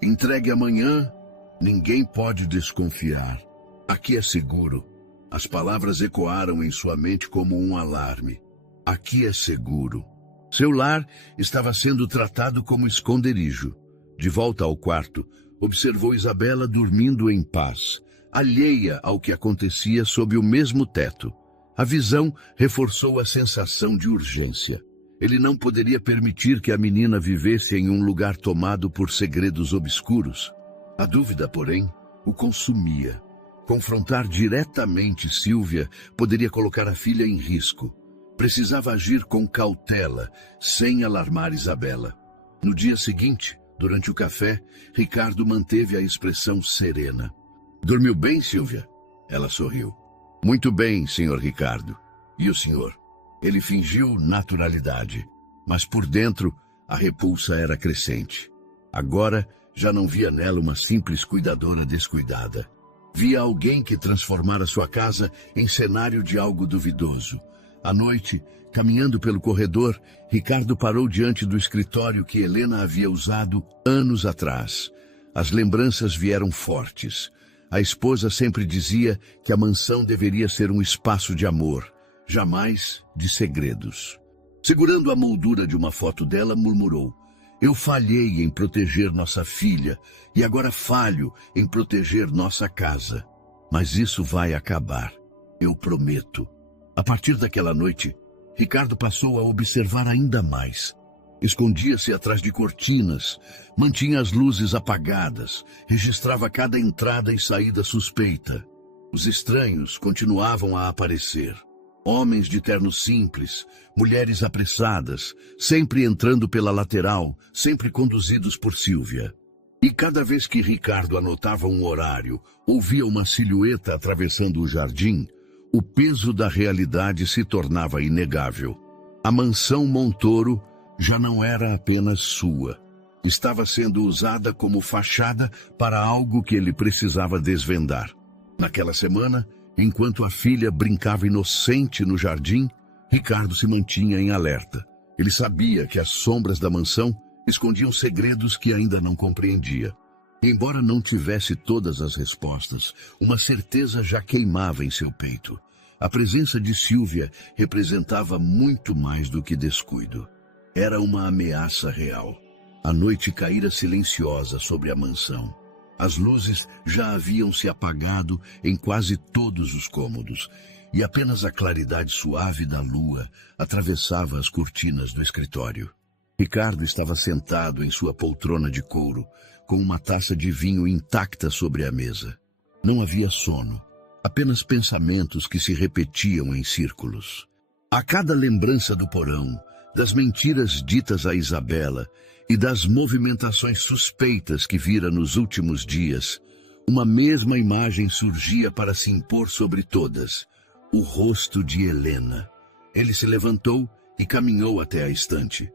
Entregue amanhã, ninguém pode desconfiar. Aqui é seguro. As palavras ecoaram em sua mente como um alarme. Aqui é seguro. Seu lar estava sendo tratado como esconderijo. De volta ao quarto, observou Isabela dormindo em paz, alheia ao que acontecia sob o mesmo teto. A visão reforçou a sensação de urgência. Ele não poderia permitir que a menina vivesse em um lugar tomado por segredos obscuros. A dúvida, porém, o consumia. Confrontar diretamente Sílvia poderia colocar a filha em risco. Precisava agir com cautela, sem alarmar Isabela. No dia seguinte, durante o café, Ricardo manteve a expressão serena. Dormiu bem, Sílvia? Ela sorriu. Muito bem, senhor Ricardo. E o senhor? Ele fingiu naturalidade, mas por dentro a repulsa era crescente. Agora já não via nela uma simples cuidadora descuidada. Via alguém que transformara sua casa em cenário de algo duvidoso. À noite, caminhando pelo corredor, Ricardo parou diante do escritório que Helena havia usado anos atrás. As lembranças vieram fortes. A esposa sempre dizia que a mansão deveria ser um espaço de amor, jamais de segredos. Segurando a moldura de uma foto dela, murmurou: eu falhei em proteger nossa filha e agora falho em proteger nossa casa. Mas isso vai acabar, eu prometo. A partir daquela noite, Ricardo passou a observar ainda mais. Escondia-se atrás de cortinas, mantinha as luzes apagadas, registrava cada entrada e saída suspeita. Os estranhos continuavam a aparecer. Homens de terno simples, mulheres apressadas, sempre entrando pela lateral, sempre conduzidos por Sílvia. E cada vez que Ricardo anotava um horário, ou via uma silhueta atravessando o jardim, o peso da realidade se tornava inegável. A mansão Montoro já não era apenas sua. Estava sendo usada como fachada para algo que ele precisava desvendar. Naquela semana, enquanto a filha brincava inocente no jardim, Ricardo se mantinha em alerta. Ele sabia que as sombras da mansão escondiam segredos que ainda não compreendia. Embora não tivesse todas as respostas, uma certeza já queimava em seu peito. A presença de Sílvia representava muito mais do que descuido. Era uma ameaça real. A noite caíra silenciosa sobre a mansão. As luzes já haviam se apagado em quase todos os cômodos, e apenas a claridade suave da lua atravessava as cortinas do escritório. Ricardo estava sentado em sua poltrona de couro, com uma taça de vinho intacta sobre a mesa. Não havia sono, apenas pensamentos que se repetiam em círculos. A cada lembrança do porão, das mentiras ditas a Isabela e das movimentações suspeitas que vira nos últimos dias, uma mesma imagem surgia para se impor sobre todas: o rosto de Helena. Ele se levantou e caminhou até a estante.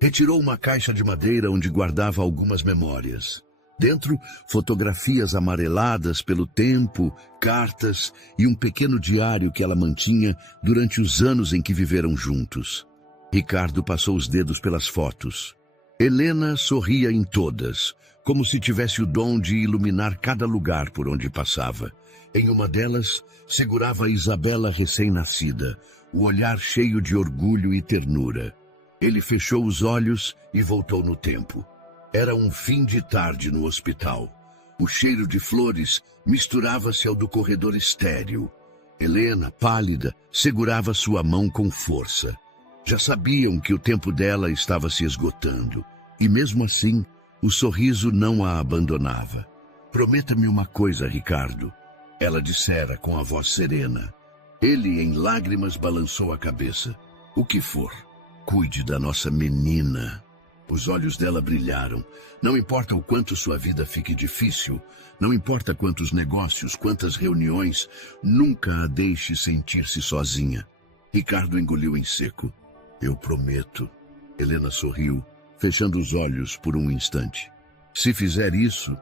Retirou uma caixa de madeira onde guardava algumas memórias. Dentro, fotografias amareladas pelo tempo, cartas e um pequeno diário que ela mantinha durante os anos em que viveram juntos. Ricardo passou os dedos pelas fotos. Helena sorria em todas, como se tivesse o dom de iluminar cada lugar por onde passava. Em uma delas, segurava a Isabela recém-nascida, o olhar cheio de orgulho e ternura. Ele fechou os olhos e voltou no tempo. Era um fim de tarde no hospital. O cheiro de flores misturava-se ao do corredor estéril. Helena, pálida, segurava sua mão com força. Já sabiam que o tempo dela estava se esgotando, e mesmo assim, o sorriso não a abandonava. Prometa-me uma coisa, Ricardo, ela dissera com a voz serena. Ele, em lágrimas, balançou a cabeça. O que for, cuide da nossa menina. Os olhos dela brilharam. Não importa o quanto sua vida fique difícil, não importa quantos negócios, quantas reuniões, nunca a deixe sentir-se sozinha. Ricardo engoliu em seco. Eu prometo. Helena sorriu, fechando os olhos por um instante. Se fizer isso,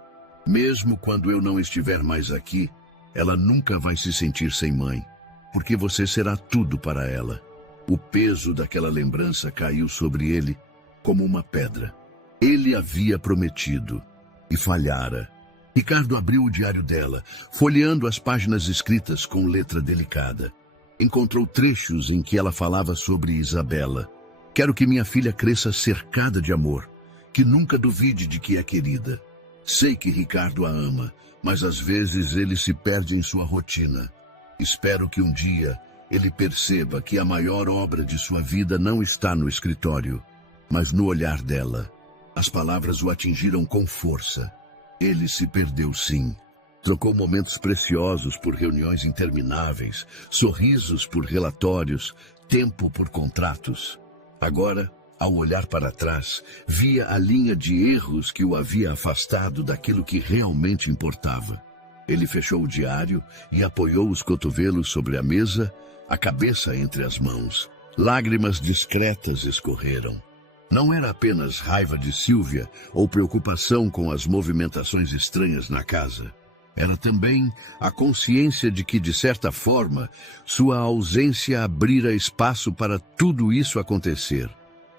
mesmo quando eu não estiver mais aqui, ela nunca vai se sentir sem mãe, porque você será tudo para ela. O peso daquela lembrança caiu sobre ele como uma pedra. Ele havia prometido e falhara. Ricardo abriu o diário dela, folheando as páginas escritas com letra delicada. Encontrou trechos em que ela falava sobre Isabela. Quero que minha filha cresça cercada de amor, que nunca duvide de que é querida. Sei que Ricardo a ama, mas às vezes ele se perde em sua rotina. Espero que um dia ele perceba que a maior obra de sua vida não está no escritório, mas no olhar dela. As palavras o atingiram com força. Ele se perdeu, sim. Trocou momentos preciosos por reuniões intermináveis, sorrisos por relatórios, tempo por contratos. Agora, ao olhar para trás, via a linha de erros que o havia afastado daquilo que realmente importava. Ele fechou o diário e apoiou os cotovelos sobre a mesa, a cabeça entre as mãos. Lágrimas discretas escorreram. Não era apenas raiva de Sílvia ou preocupação com as movimentações estranhas na casa. Era também a consciência de que, de certa forma, sua ausência abrira espaço para tudo isso acontecer.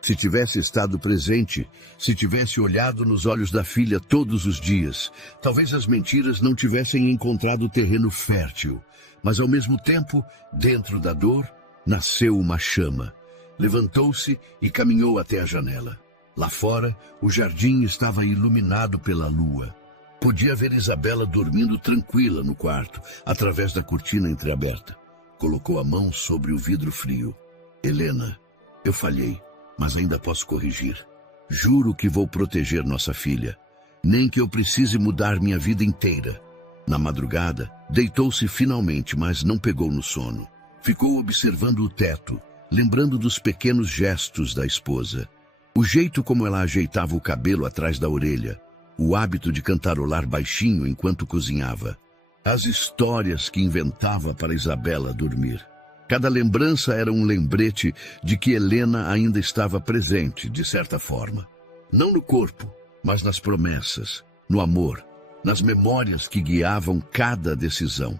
Se tivesse estado presente, se tivesse olhado nos olhos da filha todos os dias, talvez as mentiras não tivessem encontrado terreno fértil. Mas, ao mesmo tempo, dentro da dor, nasceu uma chama. Levantou-se e caminhou até a janela. Lá fora, o jardim estava iluminado pela lua. Podia ver Isabela dormindo tranquila no quarto, através da cortina entreaberta. Colocou a mão sobre o vidro frio. Helena, eu falhei, mas ainda posso corrigir. Juro que vou proteger nossa filha, nem que eu precise mudar minha vida inteira. Na madrugada, deitou-se finalmente, mas não pegou no sono. Ficou observando o teto, lembrando dos pequenos gestos da esposa. O jeito como ela ajeitava o cabelo atrás da orelha, o hábito de cantarolar baixinho enquanto cozinhava, as histórias que inventava para Isabela dormir. Cada lembrança era um lembrete de que Helena ainda estava presente, de certa forma. Não no corpo, mas nas promessas, no amor, nas memórias que guiavam cada decisão.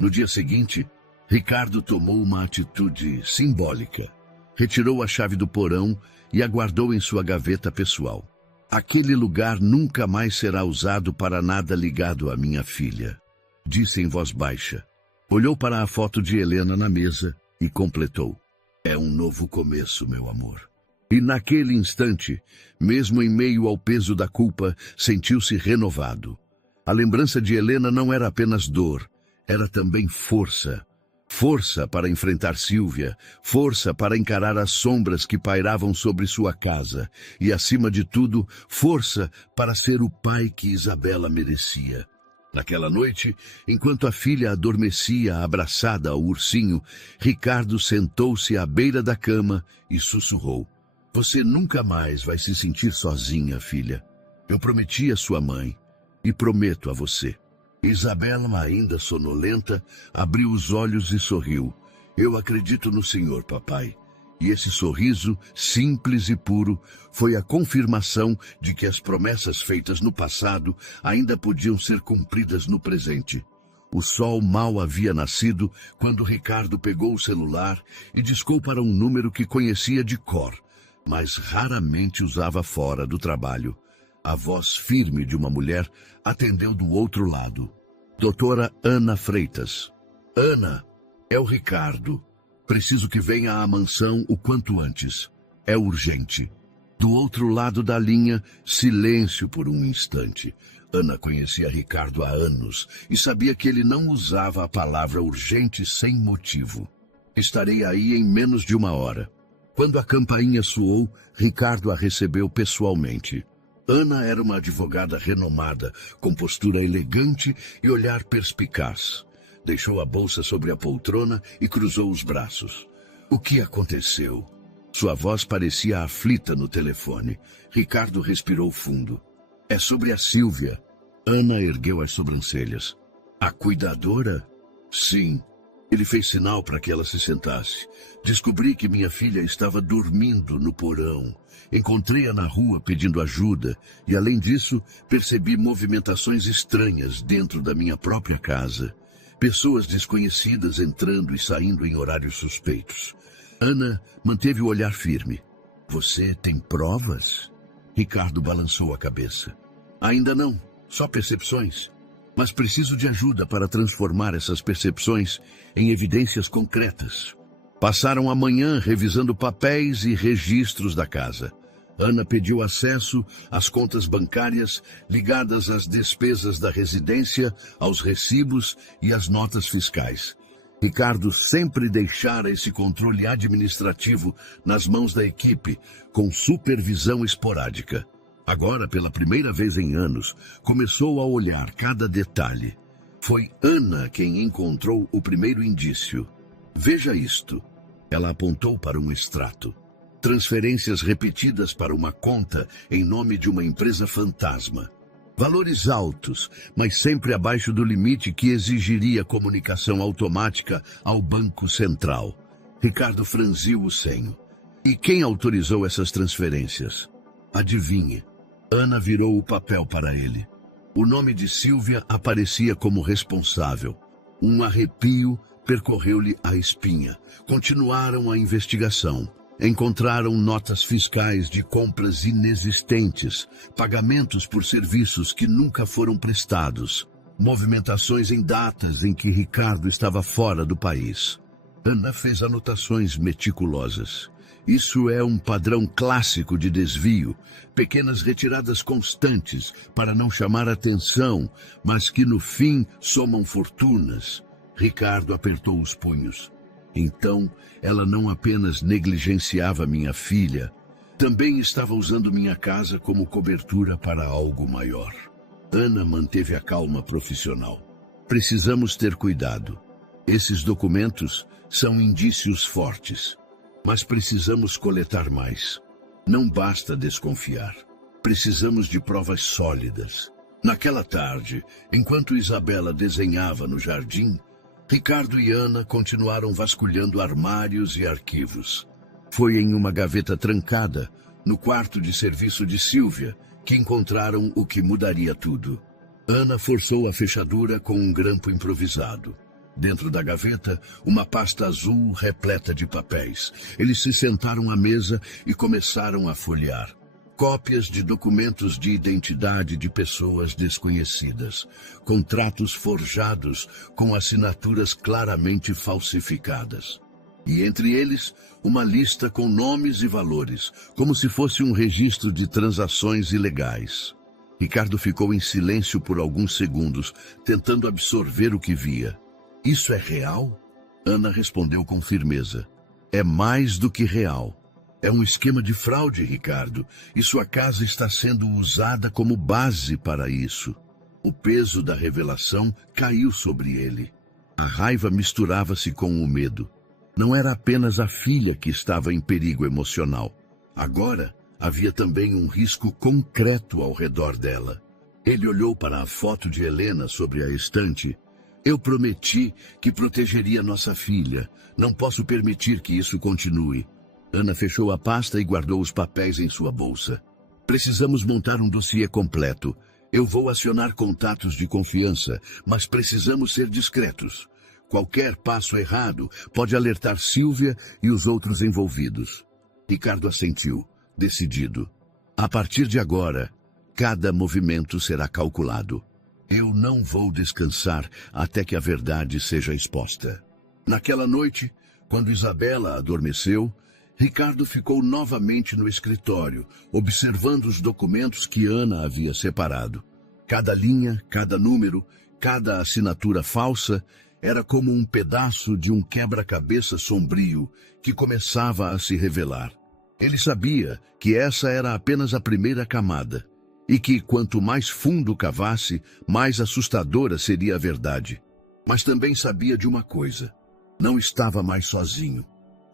No dia seguinte, Ricardo tomou uma atitude simbólica. Retirou a chave do porão e a guardou em sua gaveta pessoal. Aquele lugar nunca mais será usado para nada ligado à minha filha, disse em voz baixa. Olhou para a foto de Helena na mesa e completou. É um novo começo, meu amor. E naquele instante, mesmo em meio ao peso da culpa, sentiu-se renovado. A lembrança de Helena não era apenas dor, era também força. Força para enfrentar Sílvia, força para encarar as sombras que pairavam sobre sua casa e, acima de tudo, força para ser o pai que Isabela merecia. Naquela noite, enquanto a filha adormecia abraçada ao ursinho, Ricardo sentou-se à beira da cama e sussurrou. Você nunca mais vai se sentir sozinha, filha. Eu prometi à sua mãe e prometo a você. Isabela, ainda sonolenta, abriu os olhos e sorriu. Eu acredito no Senhor, papai. E esse sorriso, simples e puro, foi a confirmação de que as promessas feitas no passado ainda podiam ser cumpridas no presente. O sol mal havia nascido quando Ricardo pegou o celular e discou para um número que conhecia de cor, mas raramente usava fora do trabalho. A voz firme de uma mulher atendeu do outro lado. Doutora Ana Freitas. Ana, é o Ricardo. Preciso que venha à mansão o quanto antes. É urgente. Do outro lado da linha, silêncio por um instante. Ana conhecia Ricardo há anos e sabia que ele não usava a palavra urgente sem motivo. Estarei aí em menos de uma hora. Quando a campainha soou, Ricardo a recebeu pessoalmente. Ana era uma advogada renomada, com postura elegante e olhar perspicaz. Deixou a bolsa sobre a poltrona e cruzou os braços. O que aconteceu? Sua voz parecia aflita no telefone. Ricardo respirou fundo. É sobre a Sílvia. Ana ergueu as sobrancelhas. A cuidadora? Sim. Ele fez sinal para que ela se sentasse. Descobri que minha filha estava dormindo no porão. Encontrei-a na rua pedindo ajuda e, além disso, percebi movimentações estranhas dentro da minha própria casa. Pessoas desconhecidas entrando e saindo em horários suspeitos. Ana manteve o olhar firme. Você tem provas? Ricardo balançou a cabeça. Ainda não, só percepções. Mas preciso de ajuda para transformar essas percepções em evidências concretas. Passaram a manhã revisando papéis e registros da casa. Ana pediu acesso às contas bancárias ligadas às despesas da residência, aos recibos e às notas fiscais. Ricardo sempre deixara esse controle administrativo nas mãos da equipe, com supervisão esporádica. Agora, pela primeira vez em anos, começou a olhar cada detalhe. Foi Ana quem encontrou o primeiro indício. Veja isto. Ela apontou para um extrato. Transferências repetidas para uma conta em nome de uma empresa fantasma. Valores altos, mas sempre abaixo do limite que exigiria comunicação automática ao Banco Central. Ricardo franziu o senho. E quem autorizou essas transferências? Adivinhe. Ana virou o papel para ele. O nome de Silvia aparecia como responsável. Um arrepio percorreu-lhe a espinha. Continuaram a investigação. Encontraram notas fiscais de compras inexistentes, pagamentos por serviços que nunca foram prestados, movimentações em datas em que Ricardo estava fora do país. Ana fez anotações meticulosas. Isso é um padrão clássico de desvio, pequenas retiradas constantes para não chamar atenção, mas que no fim somam fortunas. Ricardo apertou os punhos. Então, ela não apenas negligenciava minha filha, também estava usando minha casa como cobertura para algo maior. Ana manteve a calma profissional. Precisamos ter cuidado. Esses documentos são indícios fortes, mas precisamos coletar mais. Não basta desconfiar. Precisamos de provas sólidas. Naquela tarde, enquanto Isabela desenhava no jardim, Ricardo e Ana continuaram vasculhando armários e arquivos. Foi em uma gaveta trancada, no quarto de serviço de Silvia, que encontraram o que mudaria tudo. Ana forçou a fechadura com um grampo improvisado. Dentro da gaveta, uma pasta azul repleta de papéis. Eles se sentaram à mesa e começaram a folhear. Cópias de documentos de identidade de pessoas desconhecidas, contratos forjados com assinaturas claramente falsificadas. E entre eles, uma lista com nomes e valores, como se fosse um registro de transações ilegais. Ricardo ficou em silêncio por alguns segundos, tentando absorver o que via. Isso é real? Ana respondeu com firmeza. É mais do que real. É um esquema de fraude, Ricardo, e sua casa está sendo usada como base para isso. O peso da revelação caiu sobre ele. A raiva misturava-se com o medo. Não era apenas a filha que estava em perigo emocional. Agora, havia também um risco concreto ao redor dela. Ele olhou para a foto de Helena sobre a estante. Eu prometi que protegeria nossa filha. Não posso permitir que isso continue. Ana fechou a pasta e guardou os papéis em sua bolsa. Precisamos montar um dossiê completo. Eu vou acionar contatos de confiança, mas precisamos ser discretos. Qualquer passo errado pode alertar Silvia e os outros envolvidos. Ricardo assentiu, decidido. A partir de agora, cada movimento será calculado. Eu não vou descansar até que a verdade seja exposta. Naquela noite, quando Isabela adormeceu, Ricardo ficou novamente no escritório, observando os documentos que Ana havia separado. Cada linha, cada número, cada assinatura falsa era como um pedaço de um quebra-cabeça sombrio que começava a se revelar. Ele sabia que essa era apenas a primeira camada, e que quanto mais fundo cavasse, mais assustadora seria a verdade. Mas também sabia de uma coisa: não estava mais sozinho.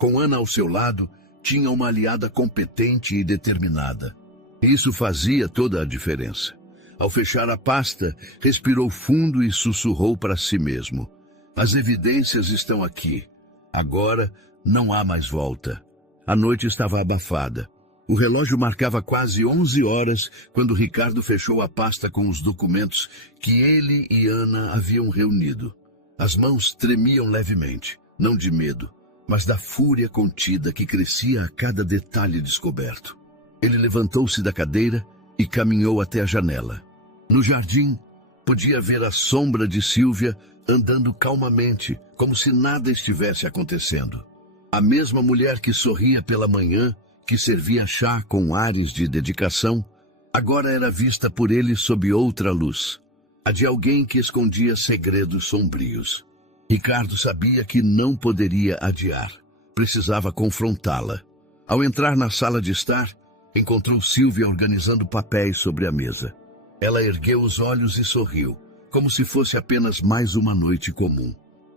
Com Ana ao seu lado, tinha uma aliada competente e determinada. Isso fazia toda a diferença. Ao fechar a pasta, respirou fundo e sussurrou para si mesmo. As evidências estão aqui. Agora não há mais volta. A noite estava abafada. O relógio marcava quase 11 horas quando Ricardo fechou a pasta com os documentos que ele e Ana haviam reunido. As mãos tremiam levemente, não de medo, mas da fúria contida que crescia a cada detalhe descoberto. Ele levantou-se da cadeira e caminhou até a janela. No jardim, podia ver a sombra de Silvia andando calmamente, como se nada estivesse acontecendo. A mesma mulher que sorria pela manhã, que servia chá com ares de dedicação, agora era vista por ele sob outra luz, a de alguém que escondia segredos sombrios. Ricardo sabia que não poderia adiar. Precisava confrontá-la. Ao entrar na sala de estar, encontrou Sílvia organizando papéis sobre a mesa. Ela ergueu os olhos e sorriu, como se fosse apenas mais uma noite comum.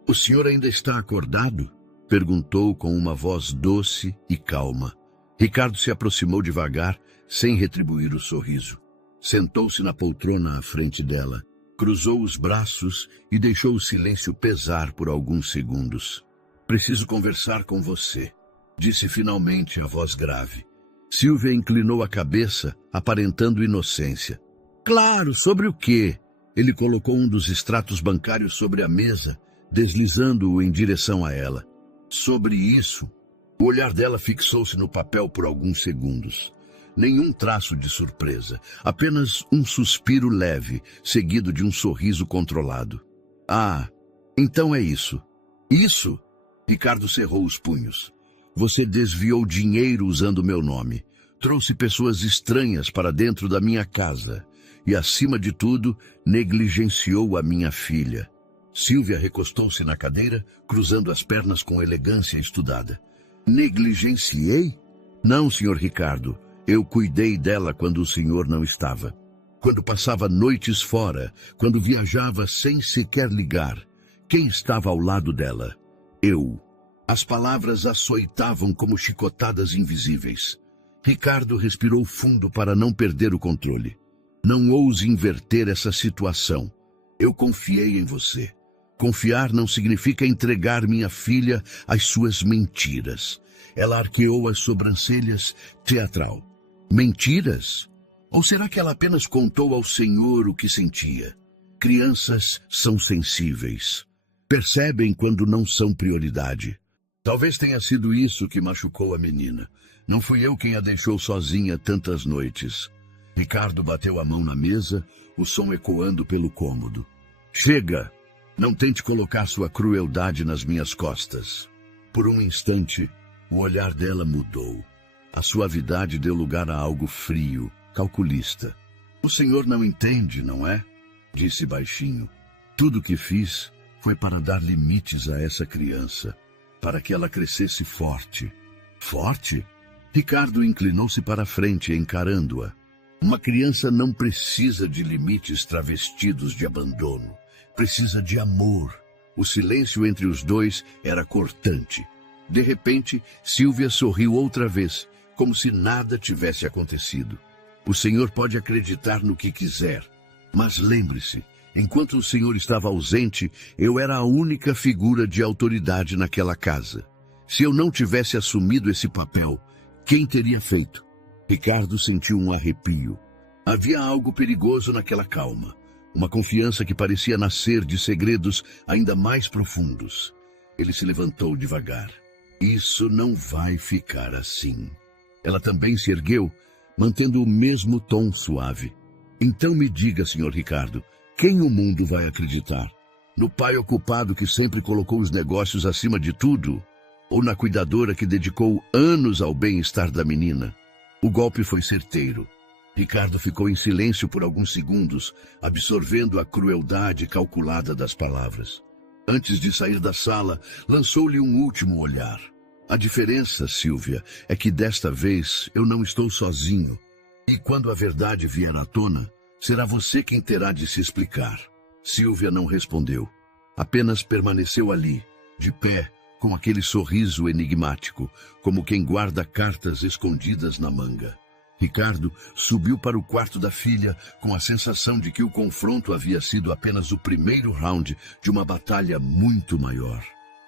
"O senhor ainda está acordado?" perguntou com uma voz doce e calma. Ricardo se aproximou devagar, sem retribuir o sorriso. Sentou-se na poltrona à frente dela, cruzou os braços e deixou o silêncio pesar por alguns segundos. "Preciso conversar com você", disse finalmente a voz grave. Sílvia inclinou a cabeça, aparentando inocência. "Claro, sobre o quê?" Ele colocou um dos extratos bancários sobre a mesa, deslizando-o em direção a ela. "Sobre isso." O olhar dela fixou-se no papel por alguns segundos. Nenhum traço de surpresa, apenas um suspiro leve, seguido de um sorriso controlado. "Ah, então é isso." "Isso?" Ricardo cerrou os punhos. "Você desviou dinheiro usando meu nome. Trouxe pessoas estranhas para dentro da minha casa. E, acima de tudo, negligenciou a minha filha." Sílvia recostou-se na cadeira, cruzando as pernas com elegância estudada. "Negligenciei?" "Não, senhor Ricardo. Eu cuidei dela quando o senhor não estava. Quando passava noites fora, quando viajava sem sequer ligar. Quem estava ao lado dela? Eu." As palavras açoitavam como chicotadas invisíveis. Ricardo respirou fundo para não perder o controle. "Não ouse inverter essa situação. Eu confiei em você. Confiar não significa entregar minha filha às suas mentiras." Ela arqueou as sobrancelhas, teatral. "Mentiras? Ou será que ela apenas contou ao senhor o que sentia? Crianças são sensíveis. Percebem quando não são prioridade. Talvez tenha sido isso que machucou a menina. Não fui eu quem a deixou sozinha tantas noites." Ricardo bateu a mão na mesa, o som ecoando pelo cômodo. "Chega! Não tente colocar sua crueldade nas minhas costas." Por um instante, o olhar dela mudou. A suavidade deu lugar a algo frio, calculista. "O senhor não entende, não é?" disse baixinho. "Tudo o que fiz foi para dar limites a essa criança, para que ela crescesse forte." "Forte?" Ricardo inclinou-se para a frente, encarando-a. "Uma criança não precisa de limites travestidos de abandono. Precisa de amor." O silêncio entre os dois era cortante. De repente, Sílvia sorriu outra vez, como se nada tivesse acontecido. "O senhor pode acreditar no que quiser, mas lembre-se, enquanto o senhor estava ausente, eu era a única figura de autoridade naquela casa. Se eu não tivesse assumido esse papel, quem teria feito?" Ricardo sentiu um arrepio. Havia algo perigoso naquela calma, uma confiança que parecia nascer de segredos ainda mais profundos. Ele se levantou devagar. "Isso não vai ficar assim." Ela também se ergueu, mantendo o mesmo tom suave. "Então me diga, senhor Ricardo, quem o mundo vai acreditar? No pai ocupado que sempre colocou os negócios acima de tudo? Ou na cuidadora que dedicou anos ao bem-estar da menina?" O golpe foi certeiro. Ricardo ficou em silêncio por alguns segundos, absorvendo a crueldade calculada das palavras. Antes de sair da sala, lançou-lhe um último olhar. "A diferença, Sílvia, é que desta vez eu não estou sozinho. E quando a verdade vier à tona, será você quem terá de se explicar." Sílvia não respondeu. Apenas permaneceu ali, de pé, com aquele sorriso enigmático, como quem guarda cartas escondidas na manga. Ricardo subiu para o quarto da filha com a sensação de que o confronto havia sido apenas o primeiro round de uma batalha muito maior.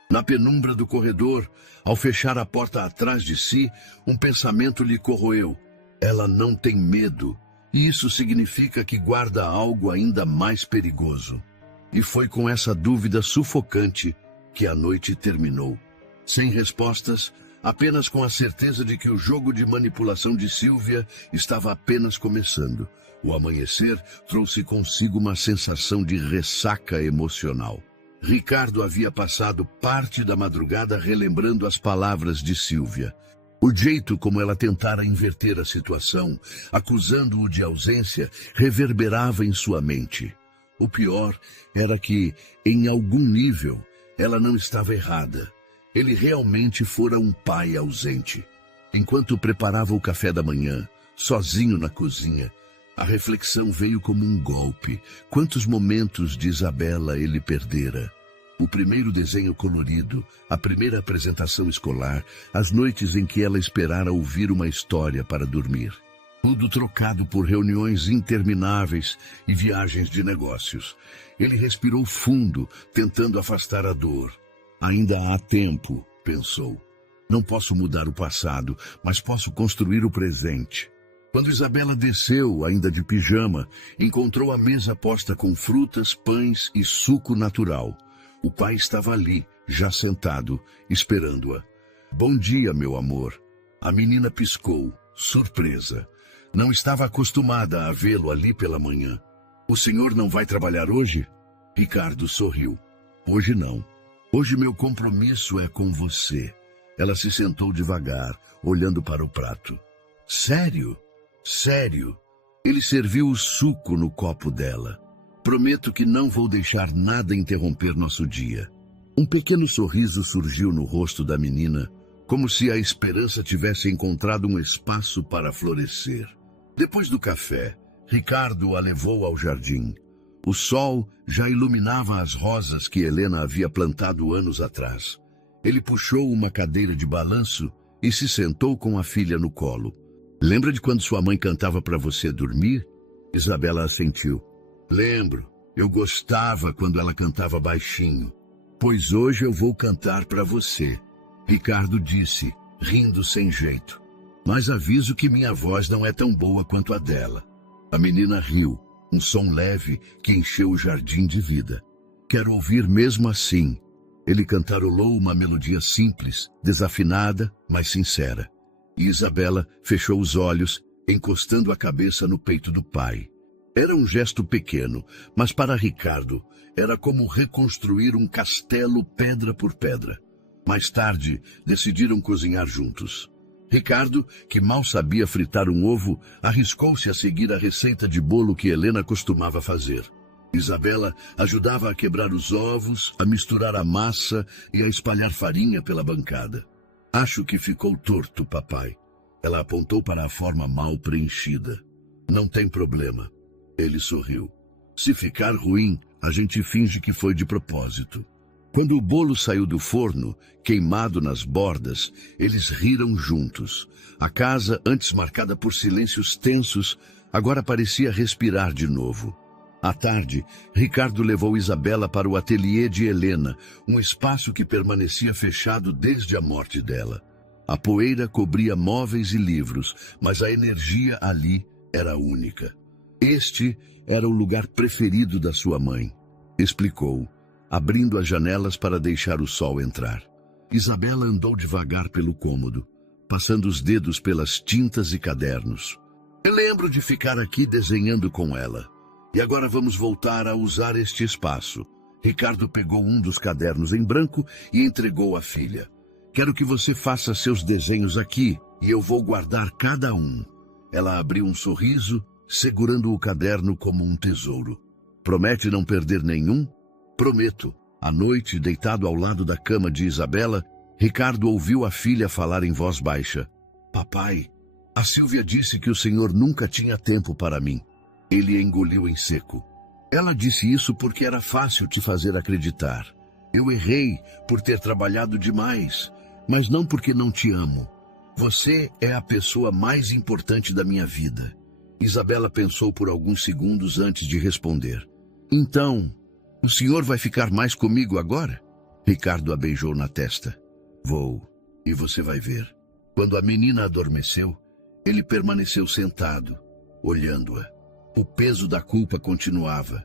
Na penumbra do corredor, ao fechar a porta atrás de si, um pensamento lhe corroeu. Ela não tem medo, e isso significa que guarda algo ainda mais perigoso. E foi com essa dúvida sufocante que a noite terminou. Sem respostas, apenas com a certeza de que o jogo de manipulação de Sílvia estava apenas começando. O amanhecer trouxe consigo uma sensação de ressaca emocional. Ricardo havia passado parte da madrugada relembrando as palavras de Sílvia. O jeito como ela tentara inverter a situação, acusando-o de ausência, reverberava em sua mente. O pior era que, em algum nível, Ela não estava errada. Ele realmente fora um pai ausente. Enquanto preparava o café da manhã, sozinho na cozinha, a reflexão veio como um golpe. Quantos momentos de Isabela ele perdera? O primeiro desenho colorido, a primeira apresentação escolar, as noites em que ela esperara ouvir uma história para dormir. Tudo trocado por reuniões intermináveis e viagens de negócios. Ele respirou fundo, tentando afastar a dor. Ainda há tempo, pensou. Não posso mudar o passado, mas posso construir o presente. Quando Isabela desceu, ainda de pijama, encontrou a mesa posta com frutas, pães e suco natural. O pai estava ali, já sentado, esperando-a. Bom dia, meu amor. A menina piscou, surpresa. Não estava acostumada a vê-lo ali pela manhã. O senhor não vai trabalhar hoje? Ricardo sorriu. Hoje não. Hoje meu compromisso é com você. Ela se sentou devagar, olhando para o prato. Sério? Sério? Ele serviu o suco no copo dela. Prometo que não vou deixar nada interromper nosso dia. Um pequeno sorriso surgiu no rosto da menina, como se a esperança tivesse encontrado um espaço para florescer. Depois do café, Ricardo a levou ao jardim. O sol já iluminava as rosas que Helena havia plantado anos atrás. Ele puxou uma cadeira de balanço e se sentou com a filha no colo. Lembra de quando sua mãe cantava para você dormir? Isabela assentiu. Lembro, eu gostava quando ela cantava baixinho. Pois hoje eu vou cantar para você, Ricardo disse, rindo sem jeito. Mas aviso que minha voz não é tão boa quanto a dela. A menina riu, um som leve que encheu o jardim de vida. Quero ouvir mesmo assim. Ele cantarolou uma melodia simples, desafinada, mas sincera. E Isabela fechou os olhos, encostando a cabeça no peito do pai. Era um gesto pequeno, mas para Ricardo era como reconstruir um castelo pedra por pedra. Mais tarde, decidiram cozinhar juntos. Ricardo, que mal sabia fritar um ovo, arriscou-se a seguir a receita de bolo que Helena costumava fazer. Isabela ajudava a quebrar os ovos, a misturar a massa e a espalhar farinha pela bancada. Acho que ficou torto, papai. Ela apontou para a forma mal preenchida. Não tem problema. Ele sorriu. Se ficar ruim, a gente finge que foi de propósito. Quando o bolo saiu do forno, queimado nas bordas, eles riram juntos. A casa, antes marcada por silêncios tensos, agora parecia respirar de novo. À tarde, Ricardo levou Isabela para o ateliê de Helena, um espaço que permanecia fechado desde a morte dela. A poeira cobria móveis e livros, mas a energia ali era única. Este era o lugar preferido da sua mãe, explicou, abrindo as janelas para deixar o sol entrar. Isabela andou devagar pelo cômodo, passando os dedos pelas tintas e cadernos. Eu lembro de ficar aqui desenhando com ela. E agora vamos voltar a usar este espaço. Ricardo pegou um dos cadernos em branco e entregou à filha. Quero que você faça seus desenhos aqui e eu vou guardar cada um. Ela abriu um sorriso, segurando o caderno como um tesouro. Promete não perder nenhum? Prometo. À noite, deitado ao lado da cama de Isabela, Ricardo ouviu a filha falar em voz baixa. Papai, a Sílvia disse que o senhor nunca tinha tempo para mim. Ele engoliu em seco. Ela disse isso porque era fácil te fazer acreditar. Eu errei por ter trabalhado demais, mas não porque não te amo. Você é a pessoa mais importante da minha vida. Isabela pensou por alguns segundos antes de responder. Então, o senhor vai ficar mais comigo agora? Ricardo a beijou na testa. Vou, e você vai ver. Quando a menina adormeceu, ele permaneceu sentado, olhando-a. O peso da culpa continuava,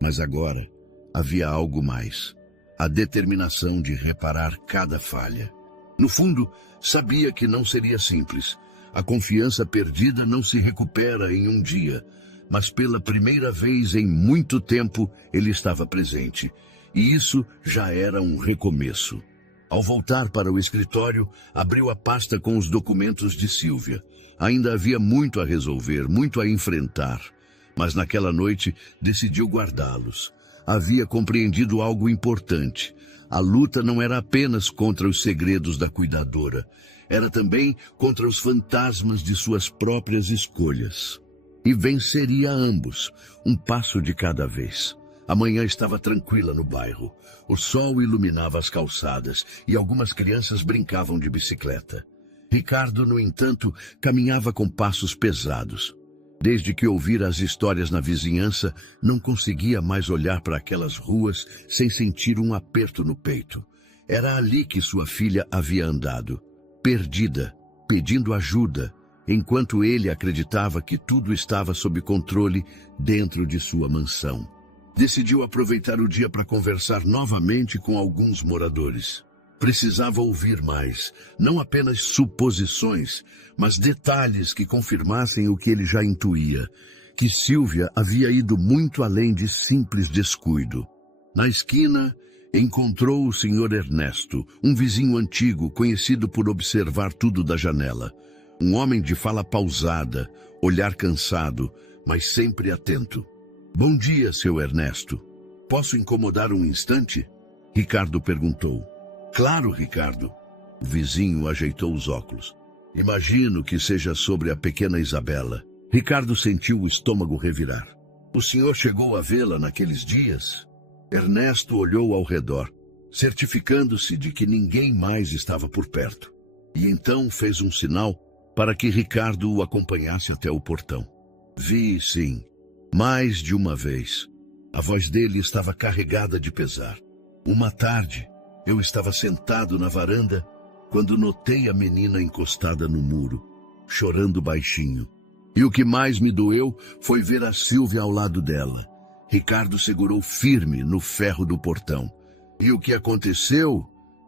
mas agora havia algo mais. A determinação de reparar cada falha. No fundo, sabia que não seria simples. A confiança perdida não se recupera em um dia, mas pela primeira vez em muito tempo ele estava presente, e isso já era um recomeço. Ao voltar para o escritório, abriu a pasta com os documentos de Sílvia. Ainda havia muito a resolver, muito a enfrentar, mas naquela noite decidiu guardá-los. Havia compreendido algo importante. A luta não era apenas contra os segredos da cuidadora, era também contra os fantasmas de suas próprias escolhas. E venceria ambos, um passo de cada vez. A manhã estava tranquila no bairro. O sol iluminava as calçadas e algumas crianças brincavam de bicicleta. Ricardo, no entanto, caminhava com passos pesados. Desde que ouvira as histórias na vizinhança, não conseguia mais olhar para aquelas ruas sem sentir um aperto no peito. Era ali que sua filha havia andado, perdida, pedindo ajuda, enquanto ele acreditava que tudo estava sob controle dentro de sua mansão. Decidiu aproveitar o dia para conversar novamente com alguns moradores. Precisava ouvir mais, não apenas suposições, mas detalhes que confirmassem o que ele já intuía, que Sílvia havia ido muito além de simples descuido. Na esquina, encontrou o Sr. Ernesto, um vizinho antigo conhecido por observar tudo da janela. Um homem de fala pausada, olhar cansado, mas sempre atento. "Bom dia, seu Ernesto. Posso incomodar um instante?" Ricardo perguntou. "Claro, Ricardo." O vizinho ajeitou os óculos. "Imagino que seja sobre a pequena Isabela." Ricardo sentiu o estômago revirar. "O senhor chegou a vê-la naqueles dias?" Ernesto olhou ao redor, certificando-se de que ninguém mais estava por perto. E então fez um sinal para que Ricardo o acompanhasse até o portão. "Vi, sim, mais de uma vez." A voz dele estava carregada de pesar. "Uma tarde, eu estava sentado na varanda quando notei a menina encostada no muro, chorando baixinho. E o que mais me doeu foi ver a Sílvia ao lado dela." Ricardo segurou firme no ferro do portão. "E o que aconteceu?"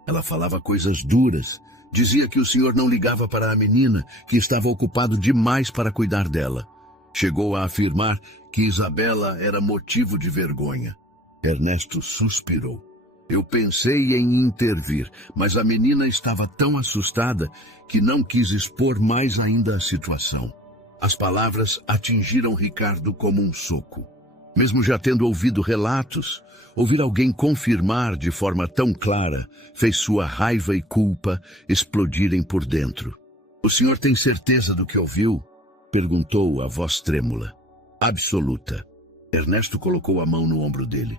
Ela falava coisas duras. Dizia que o senhor não ligava para a menina, que estava ocupado demais para cuidar dela. Chegou a afirmar que Isabela era motivo de vergonha. Ernesto suspirou. "Eu pensei em intervir, mas a menina estava tão assustada que não quis expor mais ainda a situação." As palavras atingiram Ricardo como um soco. Mesmo já tendo ouvido relatos, ouvir alguém confirmar de forma tão clara fez sua raiva e culpa explodirem por dentro. "O senhor tem certeza do que ouviu?" perguntou a voz trêmula. "Absoluta." Ernesto colocou a mão no ombro dele.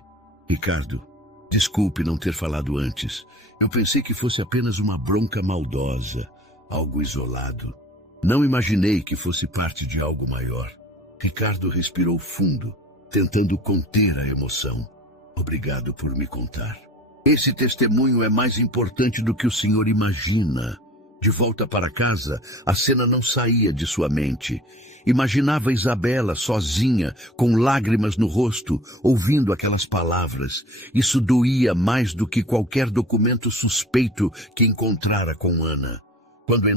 "Ricardo, desculpe não ter falado antes. Eu pensei que fosse apenas uma bronca maldosa, algo isolado. Não imaginei que fosse parte de algo maior." Ricardo respirou fundo, tentando conter a emoção. "Obrigado por me contar. Esse testemunho é mais importante do que o senhor imagina." De volta para casa, a cena não saía de sua mente. Imaginava Isabela sozinha, com lágrimas no rosto, ouvindo aquelas palavras. Isso doía mais do que qualquer documento suspeito que encontrara com Ana. Quando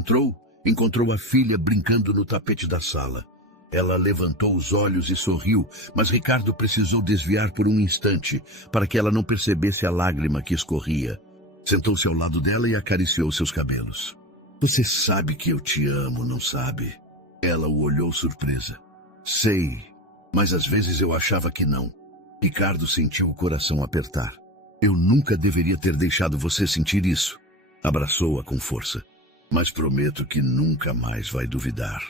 encontrou a filha brincando no tapete da sala. Ela levantou os olhos e sorriu, mas Ricardo precisou desviar por um instante, para que ela não percebesse a lágrima que escorria. Sentou-se ao lado dela e acariciou seus cabelos. "Você sabe que eu te amo, não sabe?" Ela o olhou surpresa. "Sei, mas às vezes eu achava que não." Ricardo sentiu o coração apertar. "Eu nunca deveria ter deixado você sentir isso." Abraçou-a com força. "Mas prometo que nunca mais vai duvidar."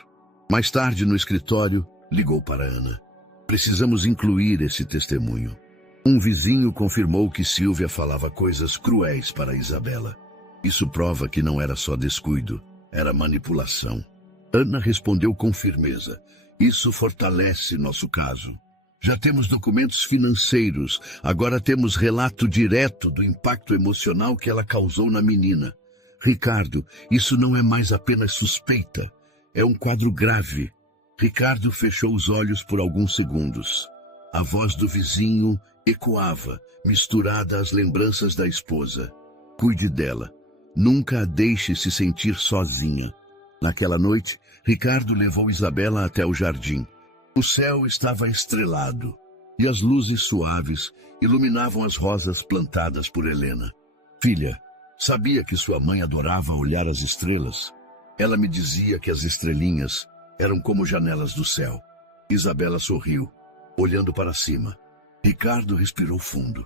Mais tarde, no escritório, ligou para Ana. "Precisamos incluir esse testemunho." Um vizinho confirmou que Sílvia falava coisas cruéis para Isabela. Isso prova que não era só descuido, era manipulação. Ana respondeu com firmeza. "Isso fortalece nosso caso. Já temos documentos financeiros, agora temos relato direto do impacto emocional que ela causou na menina. Ricardo, isso não é mais apenas suspeita. É um quadro grave." Ricardo fechou os olhos por alguns segundos. A voz do vizinho ecoava, misturada às lembranças da esposa. "Cuide dela. Nunca a deixe se sentir sozinha." Naquela noite, Ricardo levou Isabela até o jardim. O céu estava estrelado e as luzes suaves iluminavam as rosas plantadas por Helena. "Filha, sabia que sua mãe adorava olhar as estrelas? Ela me dizia que as estrelinhas eram como janelas do céu." Isabela sorriu, olhando para cima. Ricardo respirou fundo.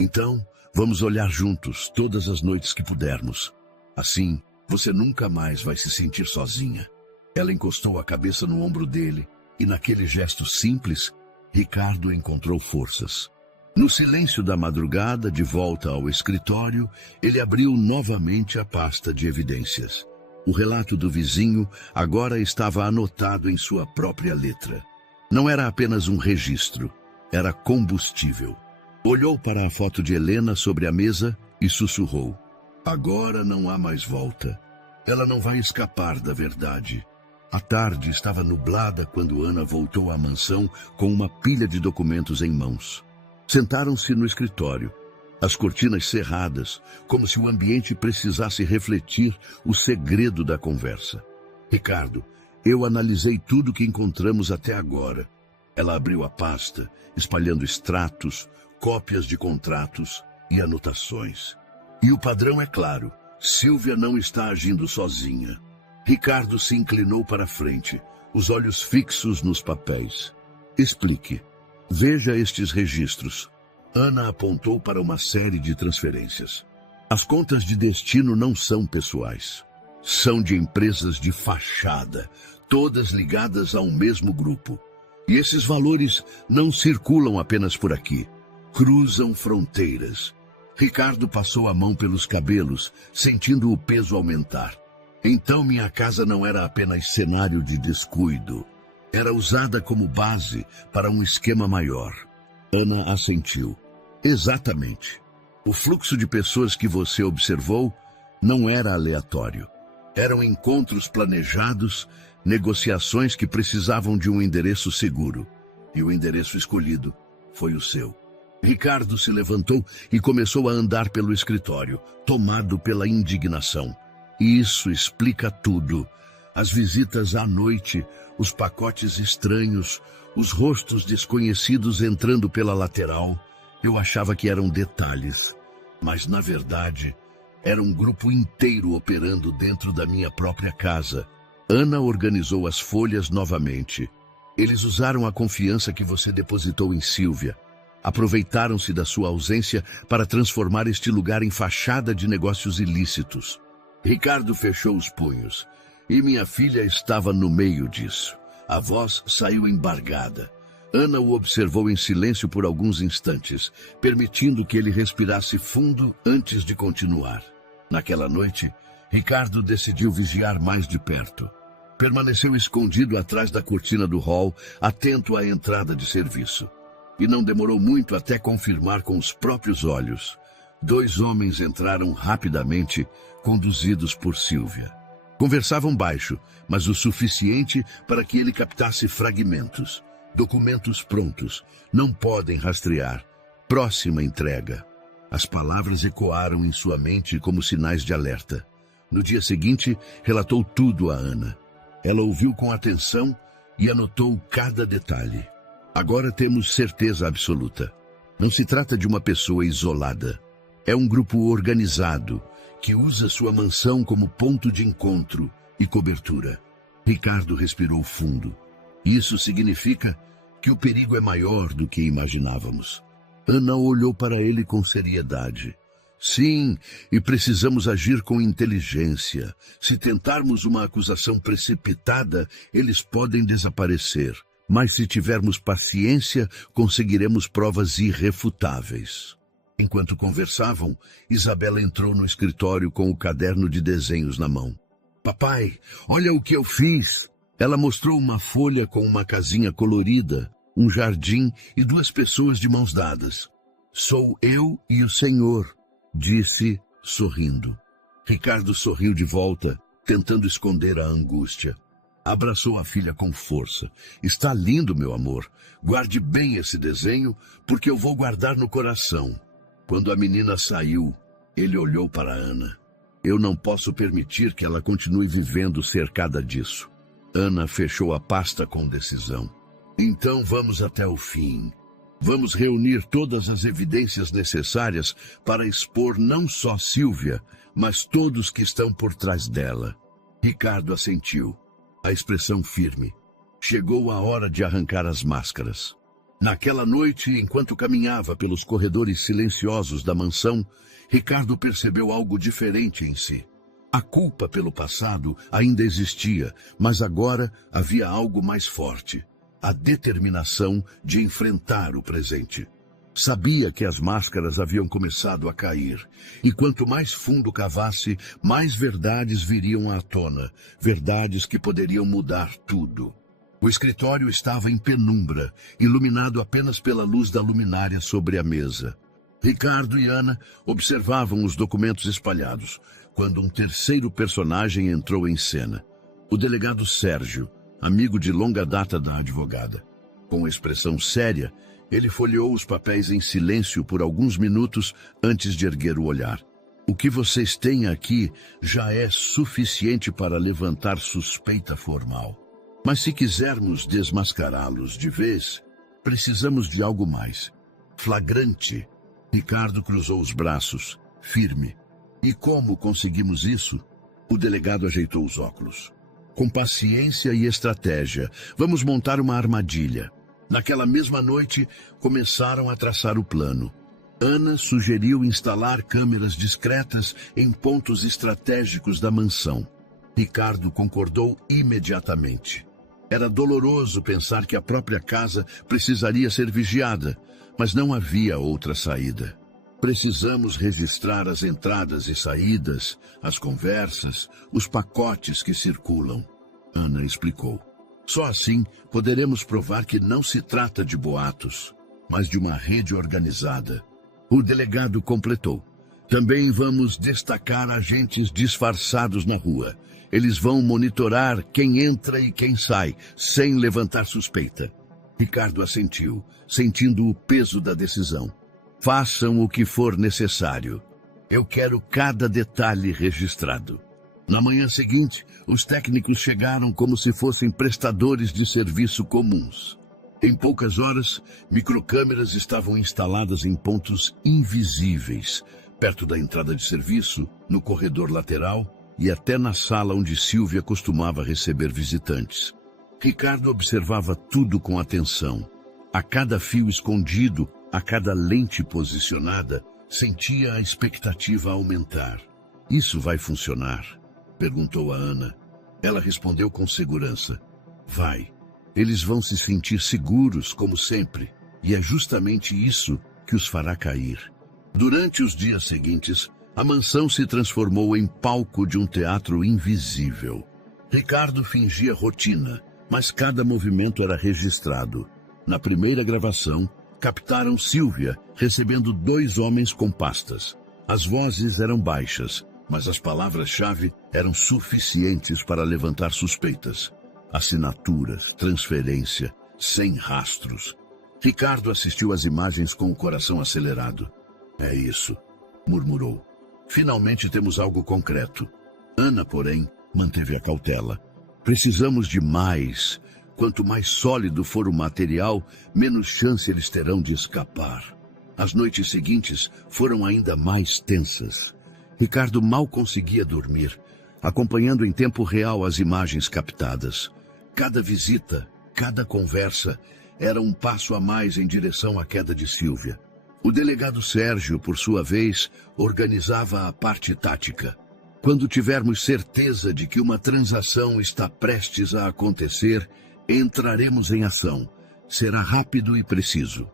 Então, vamos olhar juntos todas as noites que pudermos. Assim, você nunca mais vai se sentir sozinha. Ela encostou a cabeça no ombro dele, e naquele gesto simples, Ricardo encontrou forças. No silêncio da madrugada, de volta ao escritório, ele abriu novamente a pasta de evidências. O relato do vizinho agora estava anotado em sua própria letra. Não era apenas um registro, era combustível. Olhou para a foto de Helena sobre a mesa e sussurrou: agora não há mais volta. Ela não vai escapar da verdade. A tarde estava nublada quando Ana voltou à mansão com uma pilha de documentos em mãos. Sentaram-se no escritório, as cortinas cerradas, como se o ambiente precisasse refletir o segredo da conversa. Ricardo, eu analisei tudo que encontramos até agora. Ela abriu a pasta, espalhando extratos, cópias de contratos e anotações. E o padrão é claro: Sílvia não está agindo sozinha. Ricardo se inclinou para a frente, os olhos fixos nos papéis. Explique. Veja estes registros. Ana apontou para uma série de transferências. As contas de destino não são pessoais. São de empresas de fachada, todas ligadas a um mesmo grupo. E esses valores não circulam apenas por aqui. Cruzam fronteiras. Ricardo passou a mão pelos cabelos, sentindo o peso aumentar. Então minha casa não era apenas cenário de descuido. Era usada como base para um esquema maior. Ana assentiu. Exatamente. O fluxo de pessoas que você observou não era aleatório. Eram encontros planejados, negociações que precisavam de um endereço seguro. E o endereço escolhido foi o seu. Ricardo se levantou e começou a andar pelo escritório, tomado pela indignação. Isso explica tudo. As visitas à noite, os pacotes estranhos, os rostos desconhecidos entrando pela lateral. Eu achava que eram detalhes, mas na verdade era um grupo inteiro operando dentro da minha própria casa. Ana organizou as folhas novamente. Eles usaram a confiança que você depositou em Sílvia. Aproveitaram-se da sua ausência para transformar este lugar em fachada de negócios ilícitos. Ricardo fechou os punhos, e minha filha estava no meio disso. A voz saiu embargada. Ana o observou em silêncio por alguns instantes, permitindo que ele respirasse fundo antes de continuar. Naquela noite, Ricardo decidiu vigiar mais de perto. Permaneceu escondido atrás da cortina do hall, atento à entrada de serviço. E não demorou muito até confirmar com os próprios olhos. 2 homens entraram rapidamente, conduzidos por Sílvia. Conversavam baixo, mas o suficiente para que ele captasse fragmentos. Documentos prontos, não podem rastrear. Próxima entrega. As palavras ecoaram em sua mente como sinais de alerta. No dia seguinte, relatou tudo a Ana. Ela ouviu com atenção e anotou cada detalhe. Agora temos certeza absoluta. Não se trata de uma pessoa isolada. É um grupo organizado, que usa sua mansão como ponto de encontro e cobertura. Ricardo respirou fundo. Isso significa que o perigo é maior do que imaginávamos. Ana olhou para ele com seriedade. Sim, e precisamos agir com inteligência. Se tentarmos uma acusação precipitada, eles podem desaparecer. Mas se tivermos paciência, conseguiremos provas irrefutáveis. Enquanto conversavam, Isabela entrou no escritório com o caderno de desenhos na mão. Papai, olha o que eu fiz! Ela mostrou uma folha com uma casinha colorida, um jardim e 2 pessoas de mãos dadas. Sou eu e o Senhor, disse, sorrindo. Ricardo sorriu de volta, tentando esconder a angústia. Abraçou a filha com força. Está lindo, meu amor. Guarde bem esse desenho, porque eu vou guardar no coração. Quando a menina saiu, ele olhou para Ana. Eu não posso permitir que ela continue vivendo cercada disso. Ana fechou a pasta com decisão. Então vamos até o fim. Vamos reunir todas as evidências necessárias para expor não só Sílvia, mas todos que estão por trás dela. Ricardo assentiu, a expressão firme. Chegou a hora de arrancar as máscaras. Naquela noite, enquanto caminhava pelos corredores silenciosos da mansão, Ricardo percebeu algo diferente em si. A culpa pelo passado ainda existia, mas agora havia algo mais forte: a determinação de enfrentar o presente. Sabia que as máscaras haviam começado a cair, e quanto mais fundo cavasse, mais verdades viriam à tona, verdades que poderiam mudar tudo. O escritório estava em penumbra, iluminado apenas pela luz da luminária sobre a mesa. Ricardo e Ana observavam os documentos espalhados, quando um terceiro personagem entrou em cena. O delegado Sérgio, amigo de longa data da advogada. Com expressão séria, ele folheou os papéis em silêncio por alguns minutos antes de erguer o olhar. O que vocês têm aqui já é suficiente para levantar suspeita formal. Mas se quisermos desmascará-los de vez, precisamos de algo mais. Flagrante. Ricardo cruzou os braços, firme. E como conseguimos isso? O delegado ajeitou os óculos. Com paciência e estratégia, vamos montar uma armadilha. Naquela mesma noite, começaram a traçar o plano. Ana sugeriu instalar câmeras discretas em pontos estratégicos da mansão. Ricardo concordou imediatamente. Era doloroso pensar que a própria casa precisaria ser vigiada, mas não havia outra saída. Precisamos registrar as entradas e saídas, as conversas, os pacotes que circulam, Ana explicou. Só assim poderemos provar que não se trata de boatos, mas de uma rede organizada. O delegado completou. Também vamos destacar agentes disfarçados na rua. Eles vão monitorar quem entra e quem sai, sem levantar suspeita. Ricardo assentiu, sentindo o peso da decisão. Façam o que for necessário. Eu quero cada detalhe registrado. Na manhã seguinte, os técnicos chegaram como se fossem prestadores de serviço comuns. Em poucas horas, microcâmeras estavam instaladas em pontos invisíveis, perto da entrada de serviço, no corredor lateral e até na sala onde Silvia costumava receber visitantes. Ricardo observava tudo com atenção. A cada fio escondido, a cada lente posicionada, sentia a expectativa aumentar. Isso vai funcionar? Perguntou a Ana. Ela respondeu com segurança. Vai. Eles vão se sentir seguros, como sempre, e é justamente isso que os fará cair. Durante os dias seguintes, a mansão se transformou em palco de um teatro invisível. Ricardo fingia rotina, mas cada movimento era registrado. Na primeira gravação, captaram Silvia, recebendo 2 homens com pastas. As vozes eram baixas, mas as palavras-chave eram suficientes para levantar suspeitas. Assinaturas, transferência, sem rastros. Ricardo assistiu às imagens com o coração acelerado. É isso, murmurou. Finalmente temos algo concreto. Ana, porém, manteve a cautela. Precisamos de mais. Quanto mais sólido for o material, menos chance eles terão de escapar. As noites seguintes foram ainda mais tensas. Ricardo mal conseguia dormir, acompanhando em tempo real as imagens captadas. Cada visita, cada conversa, era um passo a mais em direção à queda de Silvia. O delegado Sérgio, por sua vez, organizava a parte tática. Quando tivermos certeza de que uma transação está prestes a acontecer, entraremos em ação. Será rápido e preciso.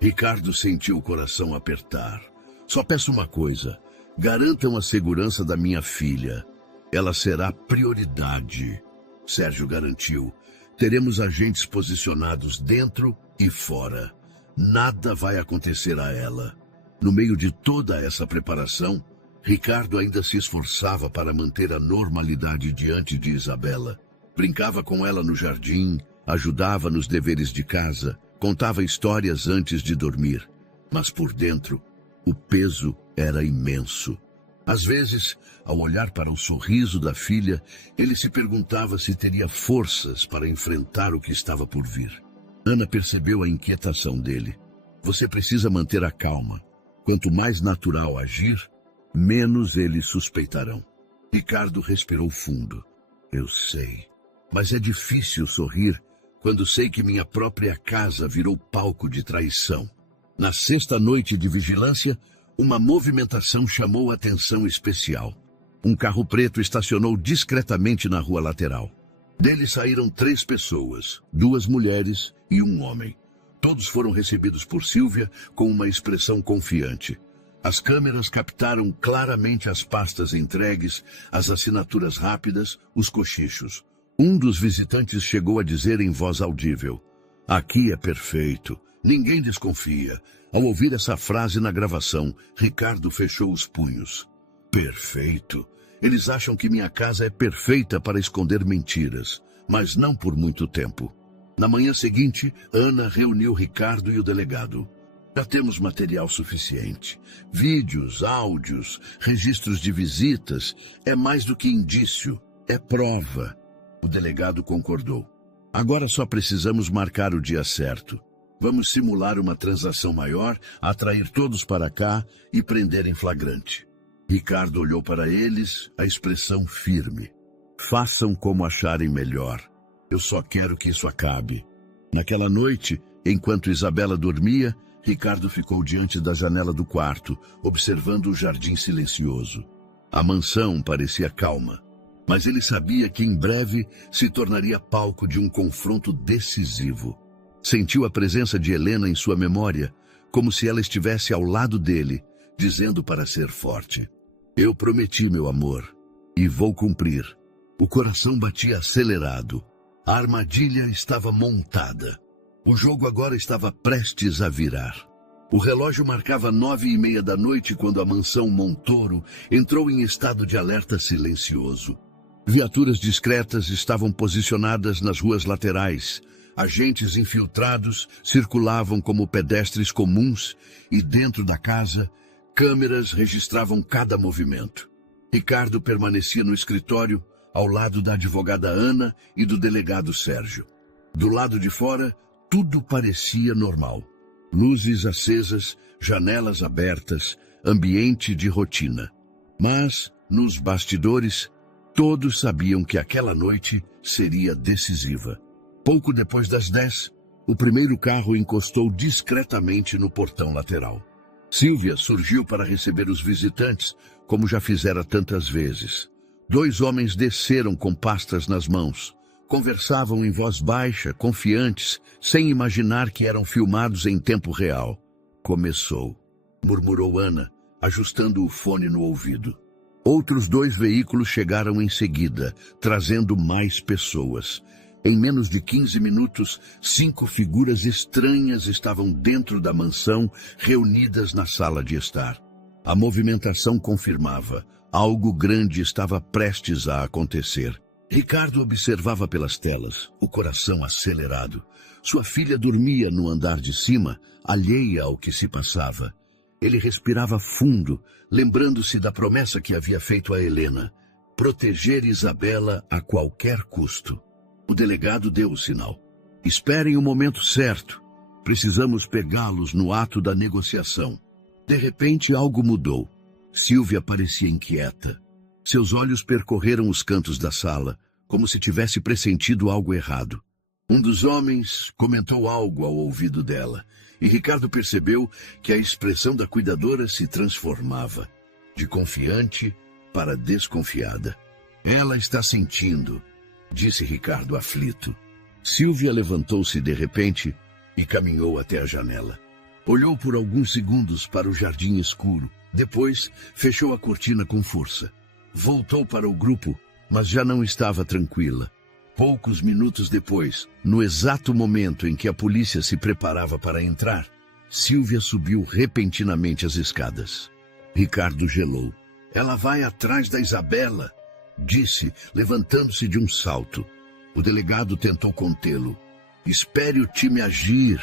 Ricardo sentiu o coração apertar. Só peço uma coisa. Garantam a segurança da minha filha. Ela será prioridade. Sérgio garantiu. Teremos agentes posicionados dentro e fora. Nada vai acontecer a ela. No meio de toda essa preparação, Ricardo ainda se esforçava para manter a normalidade diante de Isabela. Brincava com ela no jardim, ajudava nos deveres de casa, contava histórias antes de dormir. Mas por dentro, o peso era imenso. Às vezes, ao olhar para o sorriso da filha, ele se perguntava se teria forças para enfrentar o que estava por vir. Ana percebeu a inquietação dele. Você precisa manter a calma. Quanto mais natural agir, menos eles suspeitarão. Ricardo respirou fundo. Eu sei, mas é difícil sorrir quando sei que minha própria casa virou palco de traição. Na sexta noite de vigilância, uma movimentação chamou atenção especial. Um carro preto estacionou discretamente na rua lateral. Dele saíram 3 pessoas, 2 mulheres e um homem. Todos foram recebidos por Sílvia com uma expressão confiante. As câmeras captaram claramente as pastas entregues, as assinaturas rápidas, os cochichos. Um dos visitantes chegou a dizer em voz audível: "Aqui é perfeito, ninguém desconfia." Ao ouvir essa frase na gravação, Ricardo fechou os punhos. Perfeito. Eles acham que minha casa é perfeita para esconder mentiras, mas não por muito tempo. Na manhã seguinte, Ana reuniu Ricardo e o delegado. Já temos material suficiente. Vídeos, áudios, registros de visitas. É mais do que indício, é prova. O delegado concordou. Agora só precisamos marcar o dia certo. Vamos simular uma transação maior, atrair todos para cá e prender em flagrante. Ricardo olhou para eles, a expressão firme. Façam como acharem melhor. Eu só quero que isso acabe. Naquela noite, enquanto Isabela dormia, Ricardo ficou diante da janela do quarto, observando o jardim silencioso. A mansão parecia calma, mas ele sabia que em breve se tornaria palco de um confronto decisivo. Sentiu a presença de Helena em sua memória, como se ela estivesse ao lado dele, dizendo para ser forte: "Eu prometi, meu amor, e vou cumprir." O coração batia acelerado. A armadilha estava montada. O jogo agora estava prestes a virar. O relógio marcava 9h30 da noite quando a mansão Montoro entrou em estado de alerta silencioso. Viaturas discretas estavam posicionadas nas ruas laterais. Agentes infiltrados circulavam como pedestres comuns e dentro da casa, câmeras registravam cada movimento. Ricardo permanecia no escritório, ao lado da advogada Ana e do delegado Sérgio. Do lado de fora, tudo parecia normal. Luzes acesas, janelas abertas, ambiente de rotina. Mas, nos bastidores, todos sabiam que aquela noite seria decisiva. Pouco depois das 10, o primeiro carro encostou discretamente no portão lateral. Sílvia surgiu para receber os visitantes, como já fizera tantas vezes. 2 homens desceram com pastas nas mãos. Conversavam em voz baixa, confiantes, sem imaginar que eram filmados em tempo real. "Começou", murmurou Ana, ajustando o fone no ouvido. Outros 2 veículos chegaram em seguida, trazendo mais pessoas. Em menos de 15 minutos, 5 figuras estranhas estavam dentro da mansão, reunidas na sala de estar. A movimentação confirmava: algo grande estava prestes a acontecer. Ricardo observava pelas telas, o coração acelerado. Sua filha dormia no andar de cima, alheia ao que se passava. Ele respirava fundo, lembrando-se da promessa que havia feito a Helena: proteger Isabela a qualquer custo. O delegado deu o sinal. "Esperem o momento certo. Precisamos pegá-los no ato da negociação." De repente, algo mudou. Sílvia parecia inquieta. Seus olhos percorreram os cantos da sala, como se tivesse pressentido algo errado. Um dos homens comentou algo ao ouvido dela, e Ricardo percebeu que a expressão da cuidadora se transformava, de confiante para desconfiada. "Ela está sentindo", disse Ricardo aflito. Sílvia levantou-se de repente e caminhou até a janela. Olhou por alguns segundos para o jardim escuro. Depois, fechou a cortina com força. Voltou para o grupo, mas já não estava tranquila. Poucos minutos depois, no exato momento em que a polícia se preparava para entrar, Sílvia subiu repentinamente as escadas. Ricardo gelou. "Ela vai atrás da Isabela", disse, levantando-se de um salto. O delegado tentou contê-lo. "Espere o time agir."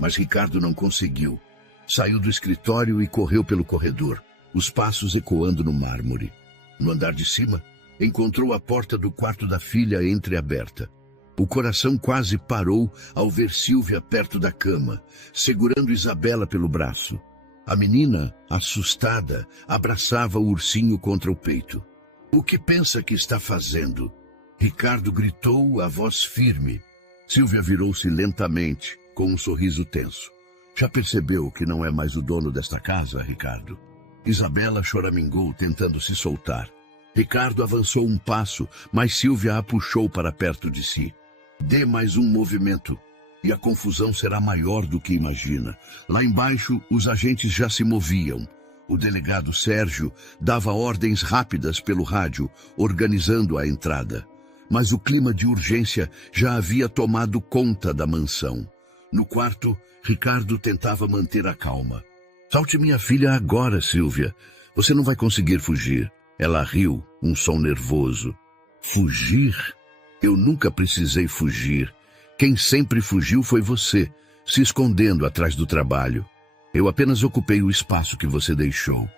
Mas Ricardo não conseguiu. Saiu do escritório e correu pelo corredor, os passos ecoando no mármore. No andar de cima, encontrou a porta do quarto da filha entreaberta. O coração quase parou ao ver Sílvia perto da cama, segurando Isabela pelo braço. A menina, assustada, abraçava o ursinho contra o peito. "O que pensa que está fazendo?" Ricardo gritou a voz firme. Silvia virou-se lentamente, com um sorriso tenso. Já percebeu que não é mais o dono desta casa, Ricardo? Isabela choramingou, tentando se soltar. Ricardo avançou um passo, mas Silvia a puxou para perto de si. Dê mais um movimento, e a confusão será maior do que imagina. Lá embaixo, os agentes já se moviam. O delegado Sérgio dava ordens rápidas pelo rádio, organizando a entrada. Mas o clima de urgência já havia tomado conta da mansão. No quarto, Ricardo tentava manter a calma. Solte minha filha agora, Silvia. Você não vai conseguir fugir. Ela riu, um som nervoso. Fugir? Eu nunca precisei fugir. Quem sempre fugiu foi você, se escondendo atrás do trabalho. Eu apenas ocupei o espaço que você deixou.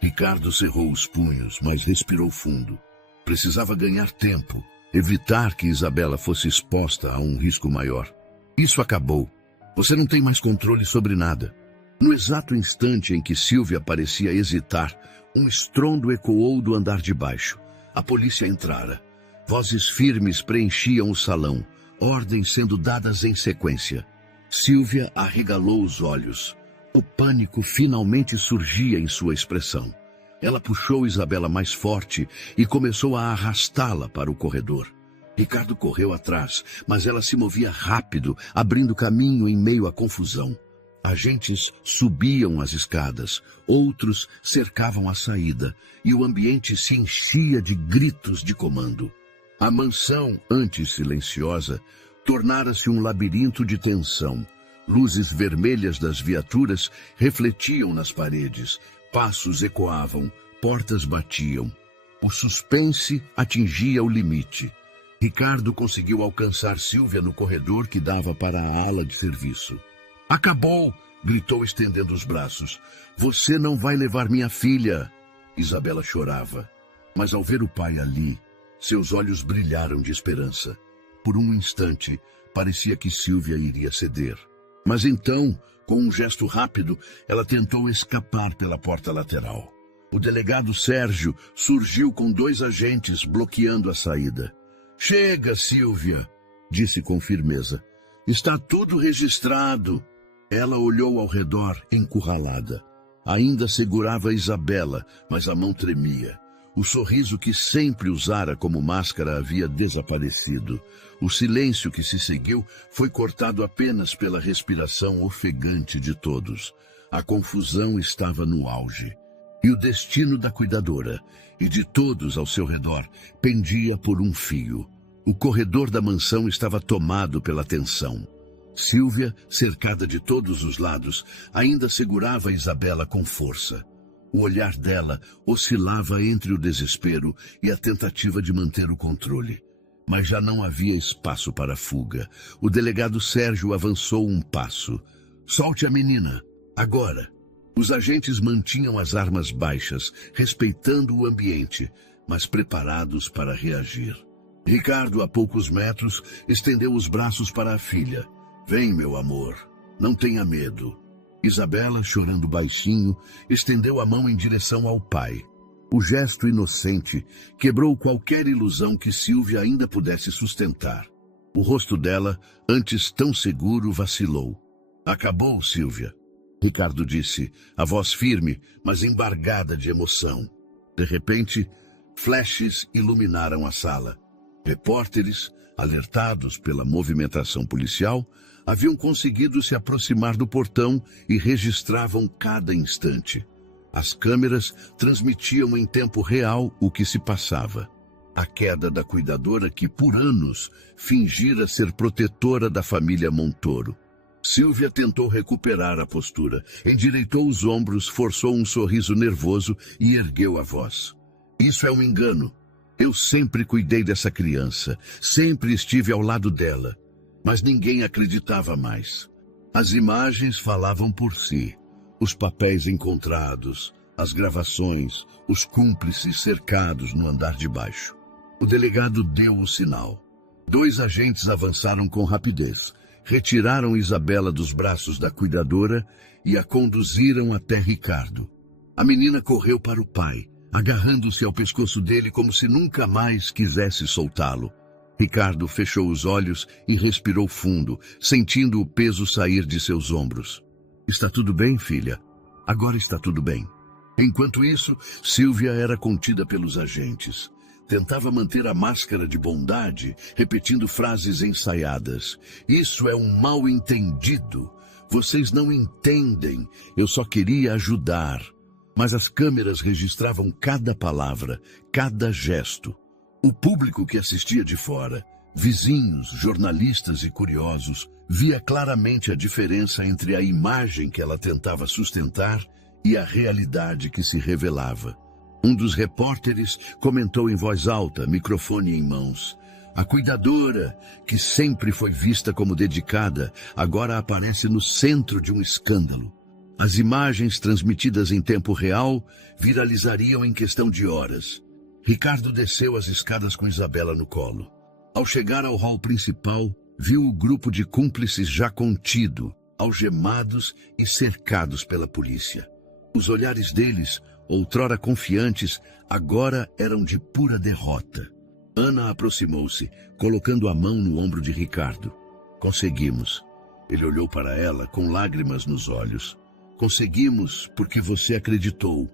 Ricardo cerrou os punhos, mas respirou fundo. Precisava ganhar tempo, evitar que Isabela fosse exposta a um risco maior. Isso acabou. Você não tem mais controle sobre nada. No exato instante em que Silvia parecia hesitar, um estrondo ecoou do andar de baixo. A polícia entrara. Vozes firmes preenchiam o salão, ordens sendo dadas em sequência. Silvia arregalou os olhos. O pânico finalmente surgia em sua expressão. Ela puxou Isabela mais forte e começou a arrastá-la para o corredor. Ricardo correu atrás, mas ela se movia rápido, abrindo caminho em meio à confusão. Agentes subiam as escadas, outros cercavam a saída, e o ambiente se enchia de gritos de comando. A mansão, antes silenciosa, tornara-se um labirinto de tensão. Luzes vermelhas das viaturas refletiam nas paredes, passos ecoavam, portas batiam. O suspense atingia o limite. Ricardo conseguiu alcançar Silvia no corredor que dava para a ala de serviço. Acabou! Gritou estendendo os braços. Você não vai levar minha filha! Isabela chorava, mas ao ver o pai ali, seus olhos brilharam de esperança. Por um instante, parecia que Silvia iria ceder. Mas então, com um gesto rápido, ela tentou escapar pela porta lateral. O delegado Sérgio surgiu com 2 agentes bloqueando a saída. Chega, Silvia, disse com firmeza. Está tudo registrado. Ela olhou ao redor, encurralada. Ainda segurava Isabela, mas a mão tremia. O sorriso que sempre usara como máscara havia desaparecido. O silêncio que se seguiu foi cortado apenas pela respiração ofegante de todos. A confusão estava no auge. E o destino da cuidadora, e de todos ao seu redor, pendia por um fio. O corredor da mansão estava tomado pela tensão. Silvia, cercada de todos os lados, ainda segurava Isabela com força. O olhar dela oscilava entre o desespero e a tentativa de manter o controle. Mas já não havia espaço para fuga. O delegado Sérgio avançou um passo. Solte a menina, agora. Os agentes mantinham as armas baixas, respeitando o ambiente, mas preparados para reagir. Ricardo, a poucos metros, estendeu os braços para a filha. Vem, meu amor, não tenha medo. Isabela, chorando baixinho, estendeu a mão em direção ao pai. O gesto inocente quebrou qualquer ilusão que Silvia ainda pudesse sustentar. O rosto dela, antes tão seguro, vacilou. Acabou, Silvia, Ricardo disse, a voz firme, mas embargada de emoção. De repente, flashes iluminaram a sala. Repórteres, alertados pela movimentação policial, haviam conseguido se aproximar do portão e registravam cada instante. As câmeras transmitiam em tempo real o que se passava. A queda da cuidadora que, por anos, fingira ser protetora da família Montoro. Silvia tentou recuperar a postura, endireitou os ombros, forçou um sorriso nervoso e ergueu a voz. Isso é um engano. Eu sempre cuidei dessa criança, sempre estive ao lado dela. Mas ninguém acreditava mais. As imagens falavam por si. Os papéis encontrados, as gravações, os cúmplices cercados no andar de baixo. O delegado deu o sinal. 2 agentes avançaram com rapidez, retiraram Isabela dos braços da cuidadora e a conduziram até Ricardo. A menina correu para o pai, agarrando-se ao pescoço dele como se nunca mais quisesse soltá-lo. Ricardo fechou os olhos e respirou fundo, sentindo o peso sair de seus ombros. Está tudo bem, filha? Agora está tudo bem. Enquanto isso, Sílvia era contida pelos agentes. Tentava manter a máscara de bondade, repetindo frases ensaiadas. Isso é um mal-entendido. Vocês não entendem. Eu só queria ajudar. Mas as câmeras registravam cada palavra, cada gesto. O público que assistia de fora, vizinhos, jornalistas e curiosos, via claramente a diferença entre a imagem que ela tentava sustentar e a realidade que se revelava. Um dos repórteres comentou em voz alta, microfone em mãos. A cuidadora, que sempre foi vista como dedicada, agora aparece no centro de um escândalo. As imagens transmitidas em tempo real viralizariam em questão de horas. Ricardo desceu as escadas com Isabela no colo. Ao chegar ao hall principal, viu o grupo de cúmplices já contido, algemados e cercados pela polícia. Os olhares deles, outrora confiantes, agora eram de pura derrota. Ana aproximou-se, colocando a mão no ombro de Ricardo. Conseguimos. Ele olhou para ela com lágrimas nos olhos. Conseguimos porque você acreditou.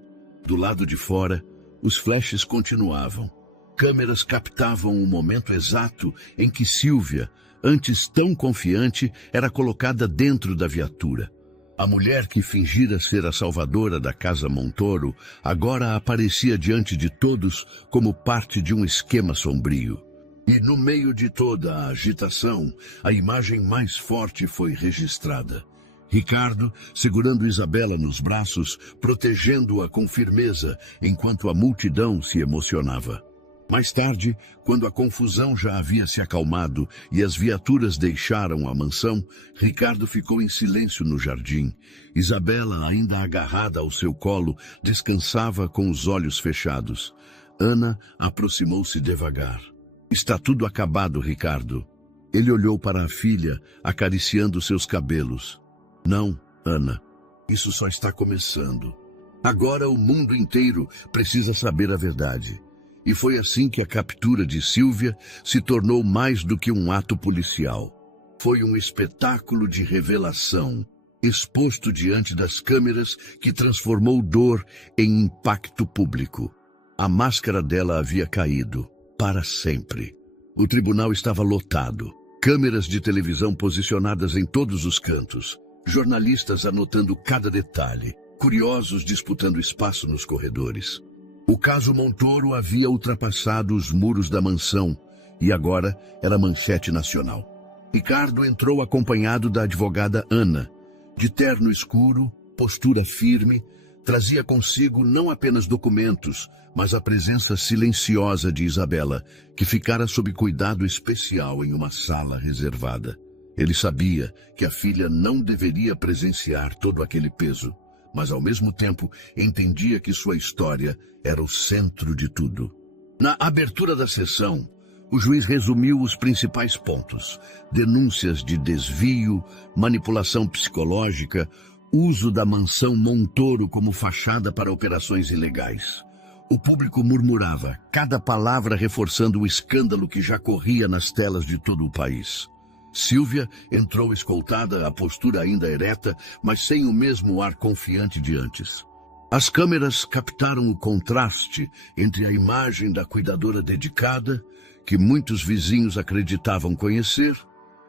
Do lado de fora, os flashes continuavam. Câmeras captavam o momento exato em que Sílvia, antes tão confiante, era colocada dentro da viatura. A mulher que fingira ser a salvadora da Casa Montoro agora aparecia diante de todos como parte de um esquema sombrio. E no meio de toda a agitação, a imagem mais forte foi registrada. Ricardo, segurando Isabela nos braços, protegendo-a com firmeza, enquanto a multidão se emocionava. Mais tarde, quando a confusão já havia se acalmado e as viaturas deixaram a mansão, Ricardo ficou em silêncio no jardim. Isabela, ainda agarrada ao seu colo, descansava com os olhos fechados. Ana aproximou-se devagar. Está tudo acabado, Ricardo. Ele olhou para a filha, acariciando seus cabelos. Não, Ana, isso só está começando. Agora o mundo inteiro precisa saber a verdade. E foi assim que a captura de Sílvia se tornou mais do que um ato policial. Foi um espetáculo de revelação, exposto diante das câmeras, que transformou dor em impacto público. A máscara dela havia caído, para sempre. O tribunal estava lotado, câmeras de televisão posicionadas em todos os cantos, jornalistas anotando cada detalhe, curiosos disputando espaço nos corredores. O caso Montoro havia ultrapassado os muros da mansão e agora era manchete nacional. Ricardo entrou acompanhado da advogada Ana. De terno escuro, postura firme, trazia consigo não apenas documentos, mas a presença silenciosa de Isabela, que ficara sob cuidado especial em uma sala reservada. Ele sabia que a filha não deveria presenciar todo aquele peso, mas ao mesmo tempo entendia que sua história era o centro de tudo. Na abertura da sessão, o juiz resumiu os principais pontos: denúncias de desvio, manipulação psicológica, uso da mansão Montoro como fachada para operações ilegais. O público murmurava, cada palavra reforçando o escândalo que já corria nas telas de todo o país. Sílvia entrou escoltada, a postura ainda ereta, mas sem o mesmo ar confiante de antes. As câmeras captaram o contraste entre a imagem da cuidadora dedicada, que muitos vizinhos acreditavam conhecer,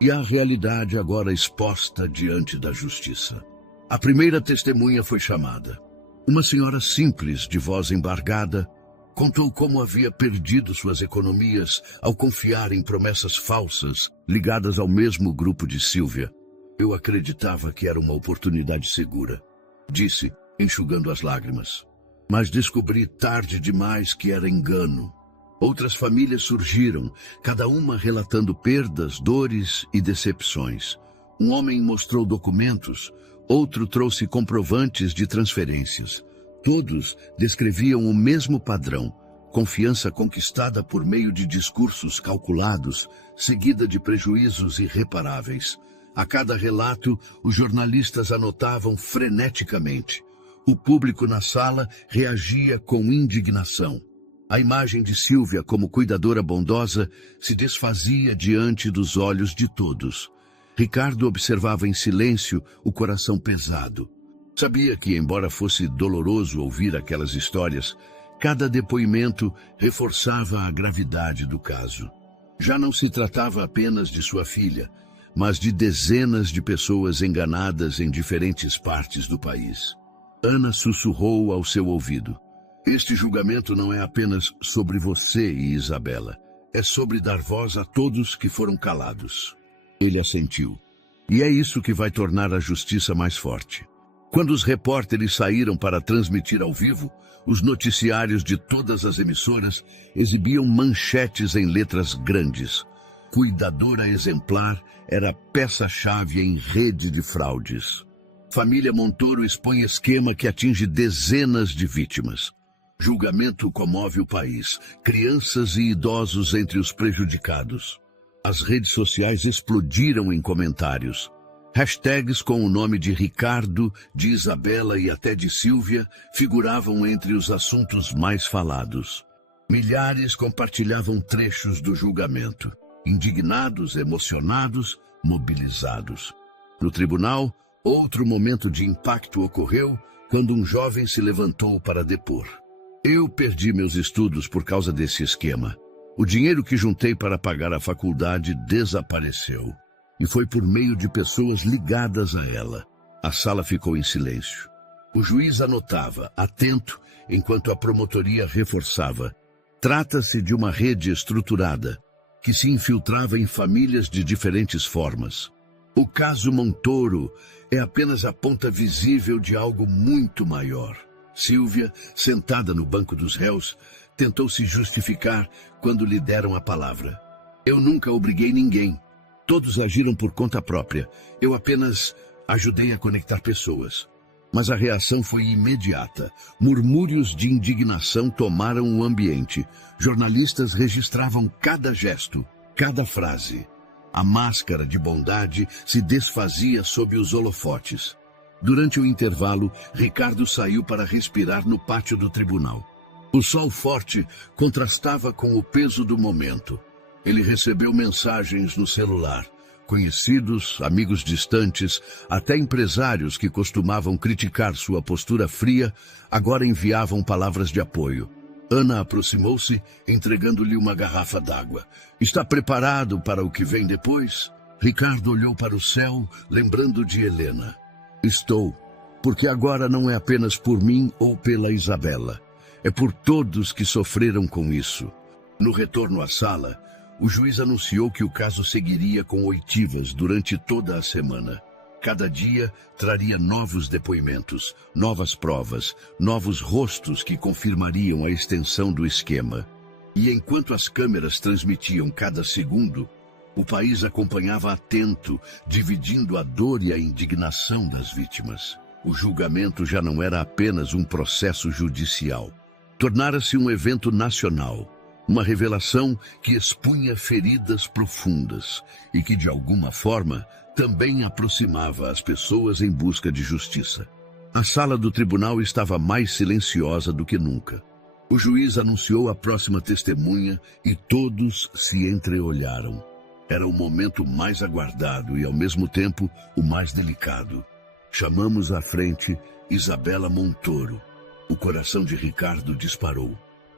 e a realidade agora exposta diante da justiça. A primeira testemunha foi chamada. Uma senhora simples, de voz embargada, contou como havia perdido suas economias ao confiar em promessas falsas ligadas ao mesmo grupo de Sílvia. Eu acreditava que era uma oportunidade segura, disse, enxugando as lágrimas. Mas descobri tarde demais que era engano. Outras famílias surgiram, cada uma relatando perdas, dores e decepções. Um homem mostrou documentos, outro trouxe comprovantes de transferências. Todos descreviam o mesmo padrão: confiança conquistada por meio de discursos calculados, seguida de prejuízos irreparáveis. A cada relato, os jornalistas anotavam freneticamente. O público na sala reagia com indignação. A imagem de Sílvia como cuidadora bondosa se desfazia diante dos olhos de todos. Ricardo observava em silêncio, o coração pesado. Sabia que, embora fosse doloroso ouvir aquelas histórias, cada depoimento reforçava a gravidade do caso. Já não se tratava apenas de sua filha, mas de dezenas de pessoas enganadas em diferentes partes do país. Ana sussurrou ao seu ouvido: "Este julgamento não é apenas sobre você e Isabela. É sobre dar voz a todos que foram calados." Ele assentiu. "E é isso que vai tornar a justiça mais forte." Quando os repórteres saíram para transmitir ao vivo, os noticiários de todas as emissoras exibiam manchetes em letras grandes. Cuidadora exemplar era peça-chave em rede de fraudes. Família Montoro expõe esquema que atinge dezenas de vítimas. Julgamento comove o país, crianças e idosos entre os prejudicados. As redes sociais explodiram em comentários. Hashtags com o nome de Ricardo, de Isabela e até de Sílvia figuravam entre os assuntos mais falados. Milhares compartilhavam trechos do julgamento. Indignados, emocionados, mobilizados. No tribunal, outro momento de impacto ocorreu quando um jovem se levantou para depor. "Eu perdi meus estudos por causa desse esquema. O dinheiro que juntei para pagar a faculdade desapareceu. E foi por meio de pessoas ligadas a ela." A sala ficou em silêncio. O juiz anotava, atento, enquanto a promotoria reforçava. Trata-se de uma rede estruturada, que se infiltrava em famílias de diferentes formas. O caso Montoro é apenas a ponta visível de algo muito maior. Sílvia, sentada no banco dos réus, tentou se justificar quando lhe deram a palavra. "Eu nunca obriguei ninguém. Todos agiram por conta própria. Eu apenas ajudei a conectar pessoas." Mas a reação foi imediata. Murmúrios de indignação tomaram o ambiente. Jornalistas registravam cada gesto, cada frase. A máscara de bondade se desfazia sob os holofotes. Durante o intervalo, Ricardo saiu para respirar no pátio do tribunal. O sol forte contrastava com o peso do momento. Ele recebeu mensagens no celular. Conhecidos, amigos distantes, até empresários que costumavam criticar sua postura fria, agora enviavam palavras de apoio. Ana aproximou-se, entregando-lhe uma garrafa d'água. "Está preparado para o que vem depois?" Ricardo olhou para o céu, lembrando de Helena. "Estou, porque agora não é apenas por mim ou pela Isabela. É por todos que sofreram com isso." No retorno à sala, o juiz anunciou que o caso seguiria com oitivas durante toda a semana. Cada dia traria novos depoimentos, novas provas, novos rostos que confirmariam a extensão do esquema. E enquanto as câmeras transmitiam cada segundo, o país acompanhava atento, dividindo a dor e a indignação das vítimas. O julgamento já não era apenas um processo judicial. Tornara-se um evento nacional. Uma revelação que expunha feridas profundas e que, de alguma forma, também aproximava as pessoas em busca de justiça. A sala do tribunal estava mais silenciosa do que nunca. O juiz anunciou a próxima testemunha e todos se entreolharam. Era o momento mais aguardado e, ao mesmo tempo, o mais delicado. Chamamos à frente Isabela Montoro. O coração de Ricardo disparou.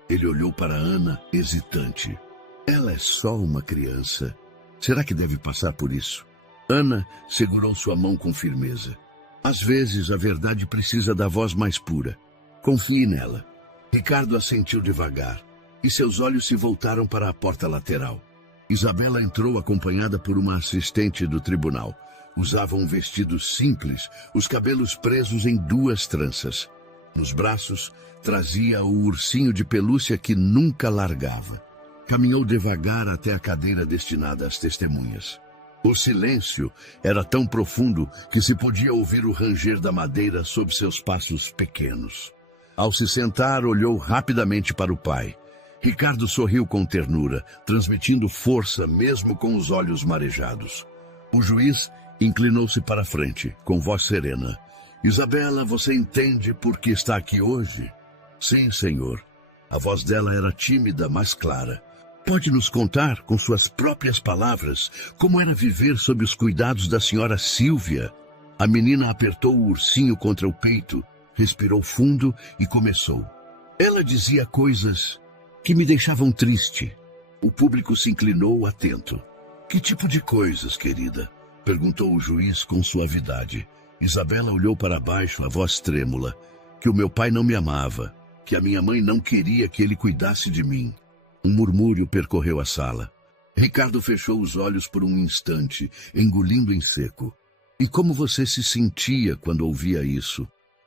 Ele olhou para Ana, hesitante. Ela é só uma criança. Será que deve passar por isso? Ana segurou sua mão com firmeza. Às vezes, a verdade precisa da voz mais pura. Confie nela. Ricardo assentiu devagar, e seus olhos se voltaram para a porta lateral. Isabela entrou acompanhada por uma assistente do tribunal. Usava um vestido simples, os cabelos presos em 2 tranças. Nos braços, trazia o ursinho de pelúcia que nunca largava. Caminhou devagar até a cadeira destinada às testemunhas. O silêncio era tão profundo que se podia ouvir o ranger da madeira sob seus passos pequenos. Ao se sentar, olhou rapidamente para o pai. Ricardo sorriu com ternura, transmitindo força mesmo com os olhos marejados. O juiz inclinou-se para a frente, com voz serena. Isabela, você entende por que está aqui hoje? Sim, senhor. A voz dela era tímida, mas clara. Pode nos contar, com suas próprias palavras, como era viver sob os cuidados da senhora Sílvia? A menina apertou o ursinho contra o peito, respirou fundo e começou. Ela dizia coisas que me deixavam triste. O público se inclinou atento. Que tipo de coisas, querida? Perguntou o juiz com suavidade. Isabela olhou para baixo, a voz trêmula. Que o meu pai não me amava, que a minha mãe não queria que ele cuidasse de mim. Um murmúrio percorreu a sala. Ricardo fechou os olhos por um instante, engolindo em seco. E como você se sentia quando ouvia isso?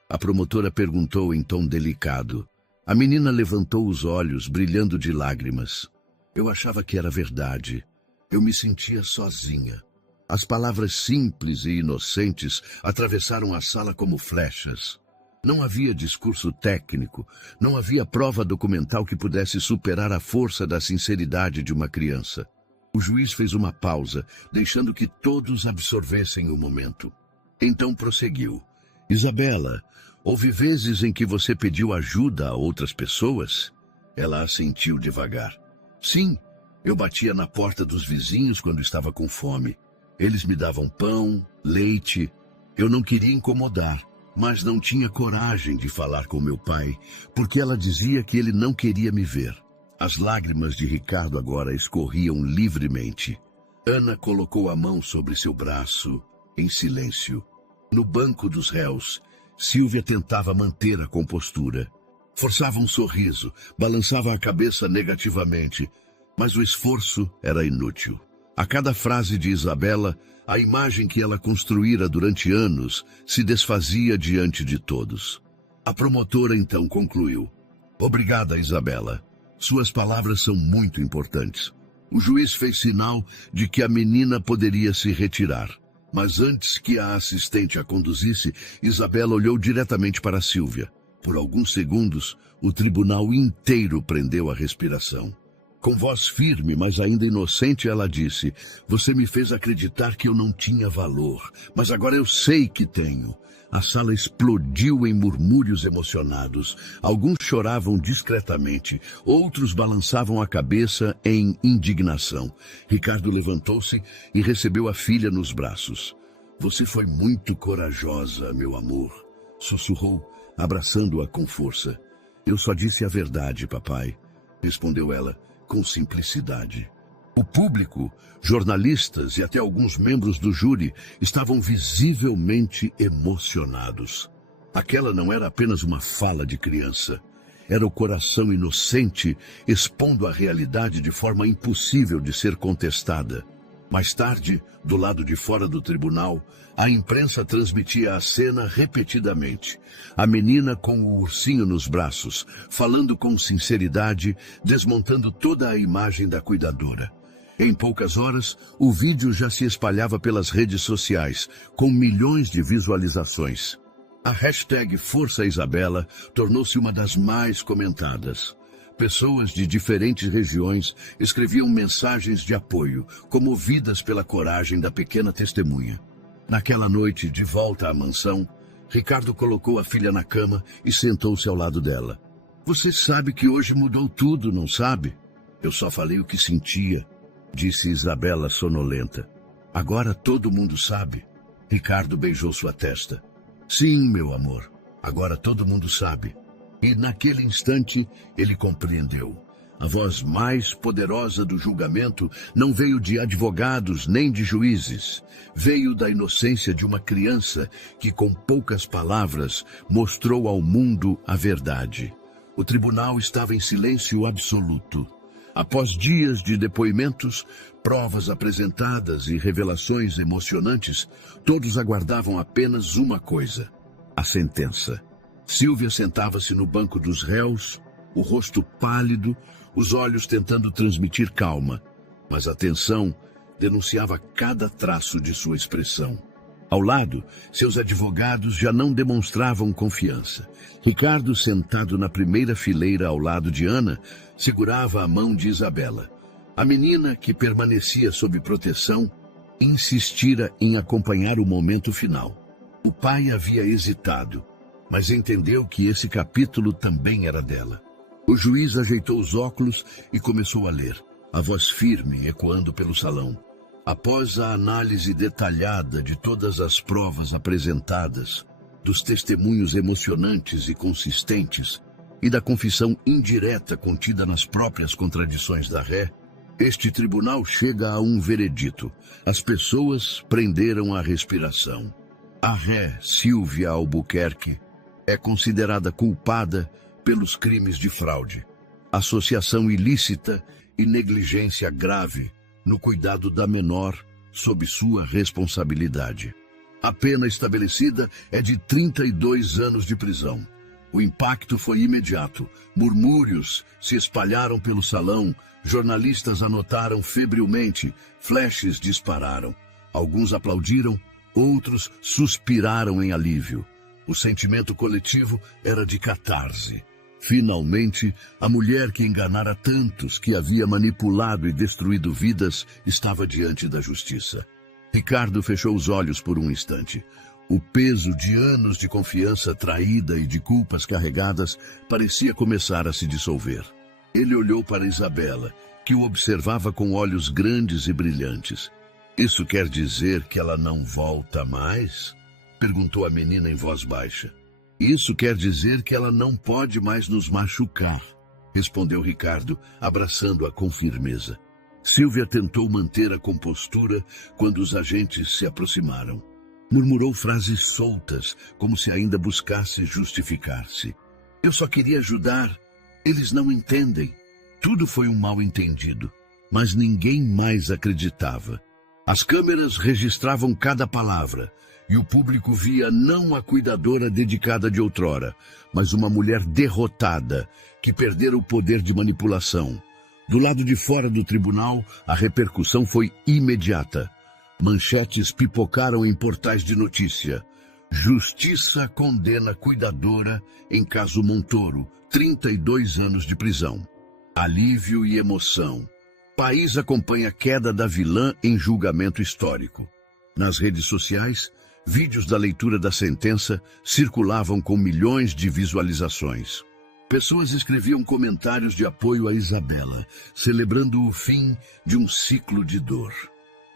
A promotora perguntou em tom delicado. A menina levantou os olhos, brilhando de lágrimas. Eu achava que era verdade. Eu me sentia sozinha. As palavras simples e inocentes atravessaram a sala como flechas. Não havia discurso técnico, não havia prova documental que pudesse superar a força da sinceridade de uma criança. O juiz fez uma pausa, deixando que todos absorvessem o momento. Então prosseguiu. Isabela, houve vezes em que você pediu ajuda a outras pessoas? Ela assentiu devagar. Sim, eu batia na porta dos vizinhos quando estava com fome. Eles me davam pão, leite. Eu não queria incomodar, mas não tinha coragem de falar com meu pai, porque ela dizia que ele não queria me ver. As lágrimas de Ricardo agora escorriam livremente. Ana colocou a mão sobre seu braço, em silêncio. No banco dos réus, Sílvia tentava manter a compostura. Forçava um sorriso, balançava a cabeça negativamente, mas o esforço era inútil. A cada frase de Isabela, a imagem que ela construíra durante anos se desfazia diante de todos. A promotora então concluiu. Obrigada, Isabela. Suas palavras são muito importantes. O juiz fez sinal de que a menina poderia se retirar. Mas antes que a assistente a conduzisse, Isabela olhou diretamente para Sílvia. Por alguns segundos, o tribunal inteiro prendeu a respiração. Com voz firme, mas ainda inocente, ela disse, você me fez acreditar que eu não tinha valor, mas agora eu sei que tenho. A sala explodiu em murmúrios emocionados. Alguns choravam discretamente, outros balançavam a cabeça em indignação. Ricardo levantou-se e recebeu a filha nos braços. Você foi muito corajosa, meu amor, sussurrou, abraçando-a com força. Eu só disse a verdade, papai, respondeu ela, com simplicidade. O público, jornalistas e até alguns membros do júri estavam visivelmente emocionados. Aquela não era apenas uma fala de criança. Era o coração inocente expondo a realidade de forma impossível de ser contestada. Mais tarde, do lado de fora do tribunal, a imprensa transmitia a cena repetidamente. A menina com o ursinho nos braços, falando com sinceridade, desmontando toda a imagem da cuidadora. Em poucas horas, o vídeo já se espalhava pelas redes sociais, com milhões de visualizações. A hashtag Força Isabela tornou-se uma das mais comentadas. Pessoas de diferentes regiões escreviam mensagens de apoio, comovidas pela coragem da pequena testemunha. Naquela noite, de volta à mansão, Ricardo colocou a filha na cama e sentou-se ao lado dela. Você sabe que hoje mudou tudo, não sabe? Eu só falei o que sentia, disse Isabela sonolenta. Agora todo mundo sabe. Ricardo beijou sua testa. Sim, meu amor, agora todo mundo sabe. E naquele instante ele compreendeu. A voz mais poderosa do julgamento não veio de advogados nem de juízes. Veio da inocência de uma criança que, com poucas palavras, mostrou ao mundo a verdade. O tribunal estava em silêncio absoluto. Após dias de depoimentos, provas apresentadas e revelações emocionantes, todos aguardavam apenas uma coisa: a sentença. Sílvia sentava-se no banco dos réus, o rosto pálido, os olhos tentando transmitir calma, mas a tensão denunciava cada traço de sua expressão. Ao lado, seus advogados já não demonstravam confiança. Ricardo, sentado na primeira fileira ao lado de Ana, segurava a mão de Isabela. A menina, que permanecia sob proteção, insistira em acompanhar o momento final. O pai havia hesitado, mas entendeu que esse capítulo também era dela. O juiz ajeitou os óculos e começou a ler, a voz firme ecoando pelo salão. Após a análise detalhada de todas as provas apresentadas, dos testemunhos emocionantes e consistentes e da confissão indireta contida nas próprias contradições da ré, este tribunal chega a um veredito. As pessoas prenderam a respiração. A ré Silvia Albuquerque é considerada culpada pelos crimes de fraude, associação ilícita e negligência grave no cuidado da menor sob sua responsabilidade. A pena estabelecida é de 32 anos de prisão. O impacto foi imediato. Murmúrios se espalharam pelo salão, jornalistas anotaram febrilmente, flashes dispararam. Alguns aplaudiram, outros suspiraram em alívio. O sentimento coletivo era de catarse. Finalmente, a mulher que enganara tantos, que havia manipulado e destruído vidas, estava diante da justiça. Ricardo fechou os olhos por um instante. O peso de anos de confiança traída e de culpas carregadas parecia começar a se dissolver. Ele olhou para Isabela, que o observava com olhos grandes e brilhantes. "Isso quer dizer que ela não volta mais?" perguntou a menina em voz baixa. "Isso quer dizer que ela não pode mais nos machucar", respondeu Ricardo, abraçando-a com firmeza. Silvia tentou manter a compostura quando os agentes se aproximaram. Murmurou frases soltas, como se ainda buscasse justificar-se. "Eu só queria ajudar. Eles não entendem." Tudo foi um mal-entendido, mas ninguém mais acreditava. As câmeras registravam cada palavra, e o público via não a cuidadora dedicada de outrora, mas uma mulher derrotada, que perdera o poder de manipulação. Do lado de fora do tribunal, a repercussão foi imediata. Manchetes pipocaram em portais de notícia. "Justiça condena cuidadora em caso Montoro, 32 anos de prisão." Alívio e emoção. País acompanha a queda da vilã em julgamento histórico. Nas redes sociais, vídeos da leitura da sentença circulavam com milhões de visualizações. Pessoas escreviam comentários de apoio a Isabela, celebrando o fim de um ciclo de dor.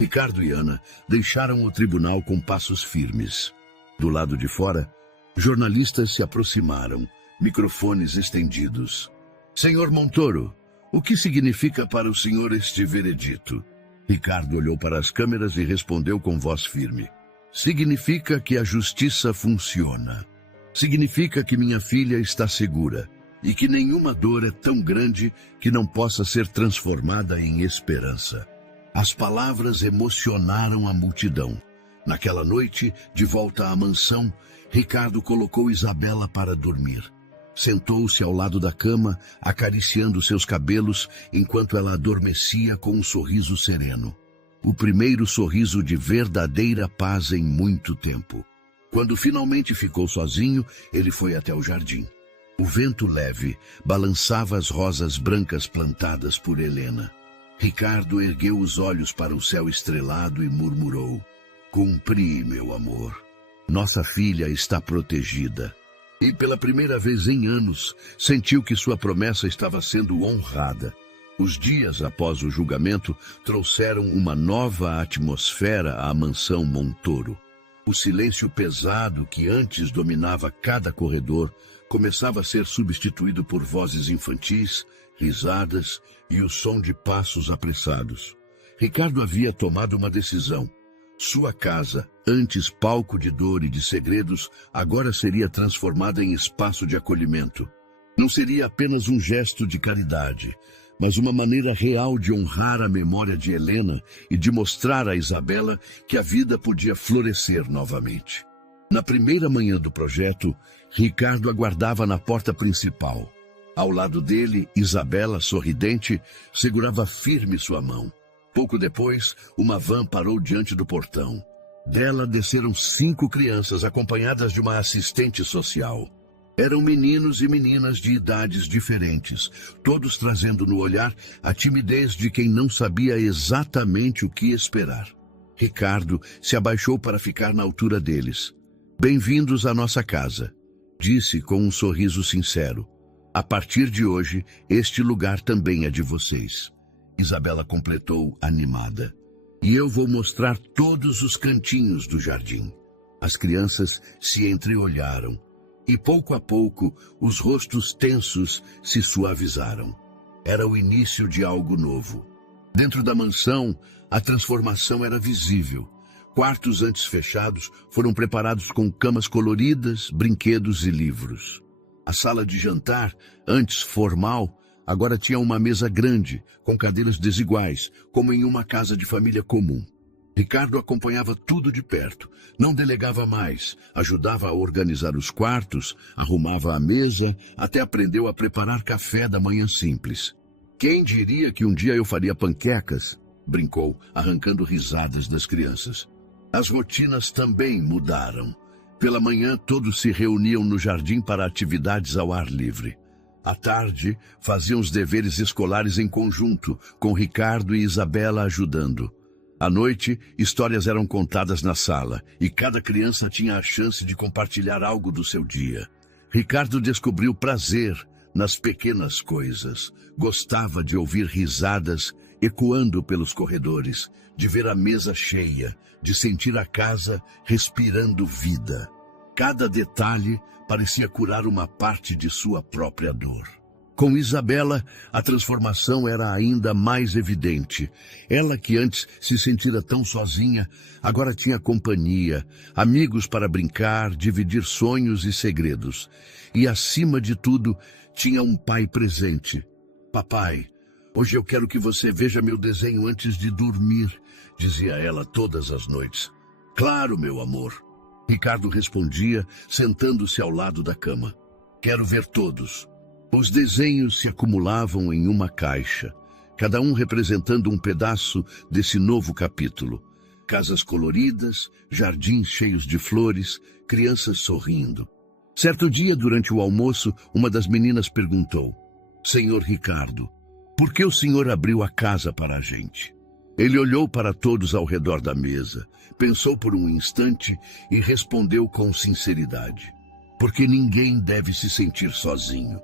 Ricardo e Ana deixaram o tribunal com passos firmes. Do lado de fora, jornalistas se aproximaram, microfones estendidos. "Senhor Montoro, o que significa para o senhor este veredito?" Ricardo olhou para as câmeras e respondeu com voz firme. "Significa que a justiça funciona. Significa que minha filha está segura e que nenhuma dor é tão grande que não possa ser transformada em esperança." As palavras emocionaram a multidão. Naquela noite, de volta à mansão, Ricardo colocou Isabela para dormir. Sentou-se ao lado da cama, acariciando seus cabelos, enquanto ela adormecia com um sorriso sereno. O primeiro sorriso de verdadeira paz em muito tempo. Quando finalmente ficou sozinho, ele foi até o jardim. O vento leve balançava as rosas brancas plantadas por Helena. Ricardo ergueu os olhos para o céu estrelado e murmurou: "Cumpri, meu amor. Nossa filha está protegida." E pela primeira vez em anos, sentiu que sua promessa estava sendo honrada. Os dias após o julgamento trouxeram uma nova atmosfera à mansão Montoro. O silêncio pesado que antes dominava cada corredor começava a ser substituído por vozes infantis, risadas e o som de passos apressados. Ricardo havia tomado uma decisão. Sua casa, antes palco de dor e de segredos, agora seria transformada em espaço de acolhimento. Não seria apenas um gesto de caridade, mas uma maneira real de honrar a memória de Helena e de mostrar a Isabela que a vida podia florescer novamente. Na primeira manhã do projeto, Ricardo aguardava na porta principal. Ao lado dele, Isabela, sorridente, segurava firme sua mão. Pouco depois, uma van parou diante do portão. Dela desceram 5 crianças, acompanhadas de uma assistente social. Eram meninos e meninas de idades diferentes, todos trazendo no olhar a timidez de quem não sabia exatamente o que esperar. Ricardo se abaixou para ficar na altura deles. "Bem-vindos à nossa casa", disse com um sorriso sincero. A partir de hoje, este lugar também é de vocês. Isabela completou animada. E eu vou mostrar todos os cantinhos do jardim. As crianças se entreolharam. E pouco a pouco, os rostos tensos se suavizaram. Era o início de algo novo. Dentro da mansão, a transformação era visível. Quartos antes fechados foram preparados com camas coloridas, brinquedos e livros. A sala de jantar, antes formal, agora tinha uma mesa grande, com cadeiras desiguais, como em uma casa de família comum. Ricardo acompanhava tudo de perto, não delegava mais, ajudava a organizar os quartos, arrumava a mesa, até aprendeu a preparar café da manhã simples. Quem diria que um dia eu faria panquecas? Brincou, arrancando risadas das crianças. As rotinas também mudaram. Pela manhã, todos se reuniam no jardim para atividades ao ar livre. À tarde, faziam os deveres escolares em conjunto, com Ricardo e Isabela ajudando. À noite, histórias eram contadas na sala, e cada criança tinha a chance de compartilhar algo do seu dia. Ricardo descobriu prazer nas pequenas coisas. Gostava de ouvir risadas ecoando pelos corredores, de ver a mesa cheia, de sentir a casa respirando vida. Cada detalhe parecia curar uma parte de sua própria dor. Com Isabela, a transformação era ainda mais evidente. Ela, que antes se sentira tão sozinha, agora tinha companhia, amigos para brincar, dividir sonhos e segredos. E, acima de tudo, tinha um pai presente. Papai, hoje eu quero que você veja meu desenho antes de dormir, dizia ela todas as noites. Claro, meu amor. Ricardo respondia, sentando-se ao lado da cama. Quero ver todos. Os desenhos se acumulavam em uma caixa, cada um representando um pedaço desse novo capítulo. Casas coloridas, jardins cheios de flores, crianças sorrindo. Certo dia, durante o almoço, uma das meninas perguntou: Senhor Ricardo, por que o senhor abriu a casa para a gente? Ele olhou para todos ao redor da mesa, pensou por um instante e respondeu com sinceridade: porque ninguém deve se sentir sozinho.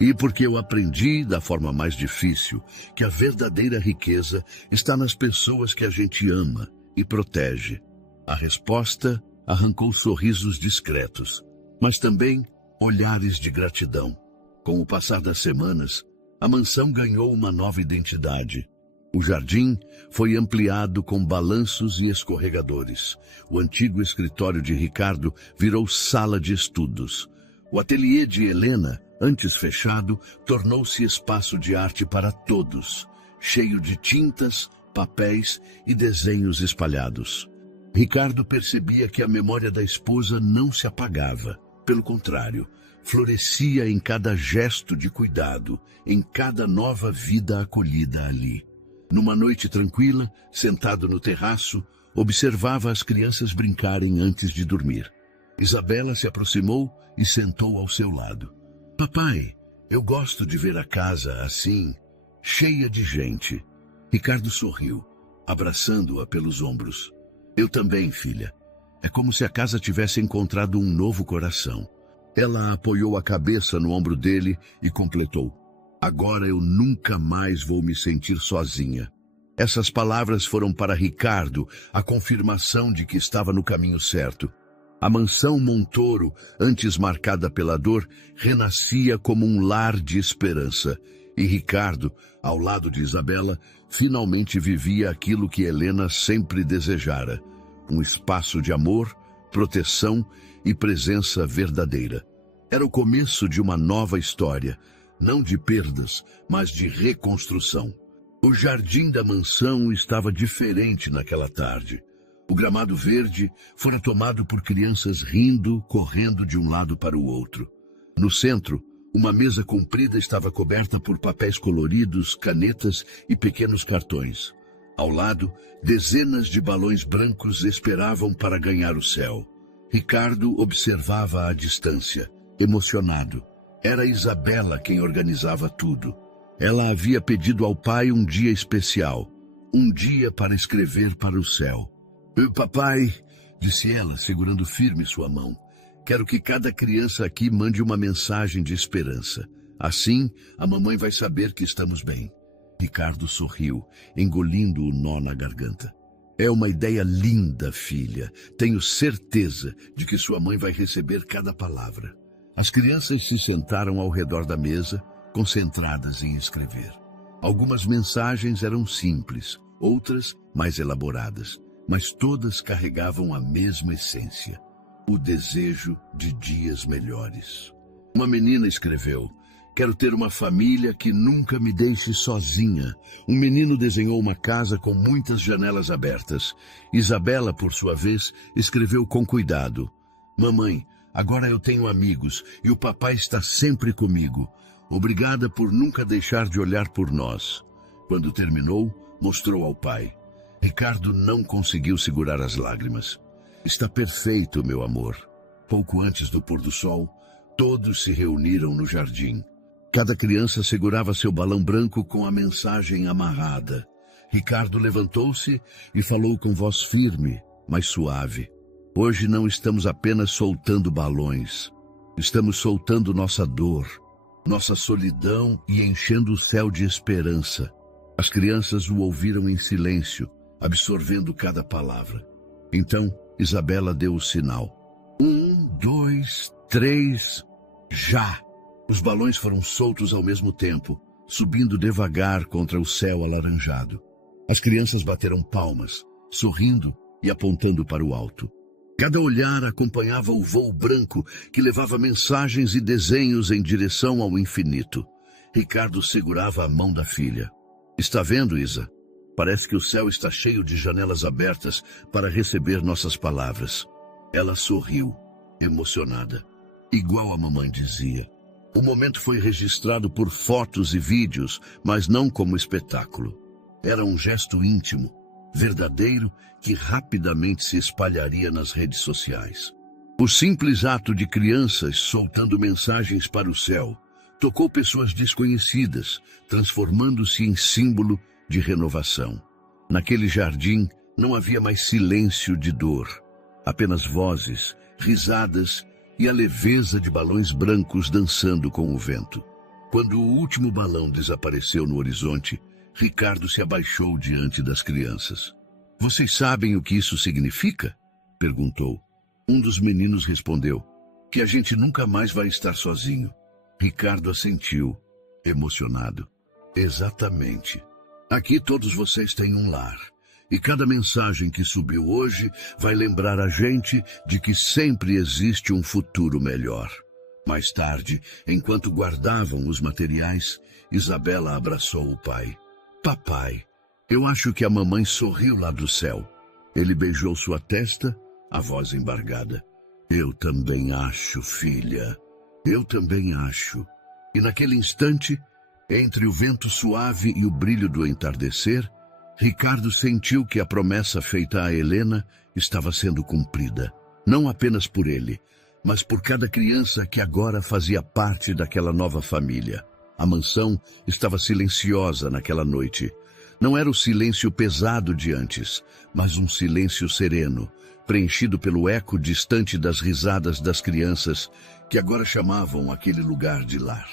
E porque eu aprendi, da forma mais difícil, que a verdadeira riqueza está nas pessoas que a gente ama e protege. A resposta arrancou sorrisos discretos, mas também olhares de gratidão. Com o passar das semanas, a mansão ganhou uma nova identidade. O jardim foi ampliado com balanços e escorregadores. O antigo escritório de Ricardo virou sala de estudos. O ateliê de Helena, antes fechado, tornou-se espaço de arte para todos, cheio de tintas, papéis e desenhos espalhados. Ricardo percebia que a memória da esposa não se apagava. Pelo contrário, florescia em cada gesto de cuidado, em cada nova vida acolhida ali. Numa noite tranquila, sentado no terraço, observava as crianças brincarem antes de dormir. Isabela se aproximou e sentou ao seu lado. Papai, eu gosto de ver a casa assim, cheia de gente. Ricardo sorriu, abraçando-a pelos ombros. Eu também, filha. É como se a casa tivesse encontrado um novo coração. Ela apoiou a cabeça no ombro dele e completou: agora eu nunca mais vou me sentir sozinha. Essas palavras foram para Ricardo a confirmação de que estava no caminho certo. A mansão Montoro, antes marcada pela dor, renascia como um lar de esperança. E Ricardo, ao lado de Isabela, finalmente vivia aquilo que Helena sempre desejara: um espaço de amor, proteção e presença verdadeira. Era o começo de uma nova história, não de perdas, mas de reconstrução. O jardim da mansão estava diferente naquela tarde. O gramado verde fora tomado por crianças rindo, correndo de um lado para o outro. No centro, uma mesa comprida estava coberta por papéis coloridos, canetas e pequenos cartões. Ao lado, dezenas de balões brancos esperavam para ganhar o céu. Ricardo observava à distância, emocionado. Era Isabela quem organizava tudo. Ela havia pedido ao pai um dia especial, um dia para escrever para o céu. Papai, disse ela, segurando firme sua mão, quero que cada criança aqui mande uma mensagem de esperança. Assim, a mamãe vai saber que estamos bem. Ricardo sorriu, engolindo o nó na garganta. É uma ideia linda, filha. Tenho certeza de que sua mãe vai receber cada palavra. As crianças se sentaram ao redor da mesa, concentradas em escrever. Algumas mensagens eram simples, outras mais elaboradas, mas todas carregavam a mesma essência: o desejo de dias melhores. Uma menina escreveu: quero ter uma família que nunca me deixe sozinha. Um menino desenhou uma casa com muitas janelas abertas. Isabela, por sua vez, escreveu com cuidado: mamãe, agora eu tenho amigos e o papai está sempre comigo. Obrigada por nunca deixar de olhar por nós. Quando terminou, mostrou ao pai. Ricardo não conseguiu segurar as lágrimas. Está perfeito, meu amor. Pouco antes do pôr do sol, todos se reuniram no jardim. Cada criança segurava seu balão branco com a mensagem amarrada. Ricardo levantou-se e falou com voz firme, mas suave. Hoje não estamos apenas soltando balões. Estamos soltando nossa dor, nossa solidão e enchendo o céu de esperança. As crianças o ouviram em silêncio, absorvendo cada palavra. Então, Isabela deu o sinal. 1, 2, 3, já! Os balões foram soltos ao mesmo tempo, subindo devagar contra o céu alaranjado. As crianças bateram palmas, sorrindo e apontando para o alto. Cada olhar acompanhava o voo branco que levava mensagens e desenhos em direção ao infinito. Ricardo segurava a mão da filha. Está vendo, Isa? Parece que o céu está cheio de janelas abertas para receber nossas palavras. Ela sorriu, emocionada, igual a mamãe dizia. O momento foi registrado por fotos e vídeos, mas não como espetáculo. Era um gesto íntimo, verdadeiro, que rapidamente se espalharia nas redes sociais. O simples ato de crianças soltando mensagens para o céu tocou pessoas desconhecidas, transformando-se em símbolo de renovação. Naquele jardim não havia mais silêncio de dor, apenas vozes, risadas e a leveza de balões brancos dançando com o vento. Quando o último balão desapareceu no horizonte, Ricardo se abaixou diante das crianças. Vocês sabem o que isso significa? Perguntou. Um dos meninos respondeu: que a gente nunca mais vai estar sozinho. Ricardo assentiu, emocionado. Exatamente. Aqui todos vocês têm um lar. E cada mensagem que subiu hoje vai lembrar a gente de que sempre existe um futuro melhor. Mais tarde, enquanto guardavam os materiais, Isabela abraçou o pai. Papai, eu acho que a mamãe sorriu lá do céu. Ele beijou sua testa, a voz embargada. Eu também acho, filha. Eu também acho. E naquele instante, entre o vento suave e o brilho do entardecer, Ricardo sentiu que a promessa feita a Helena estava sendo cumprida. Não apenas por ele, mas por cada criança que agora fazia parte daquela nova família. A mansão estava silenciosa naquela noite. Não era o silêncio pesado de antes, mas um silêncio sereno, preenchido pelo eco distante das risadas das crianças que agora chamavam aquele lugar de lar.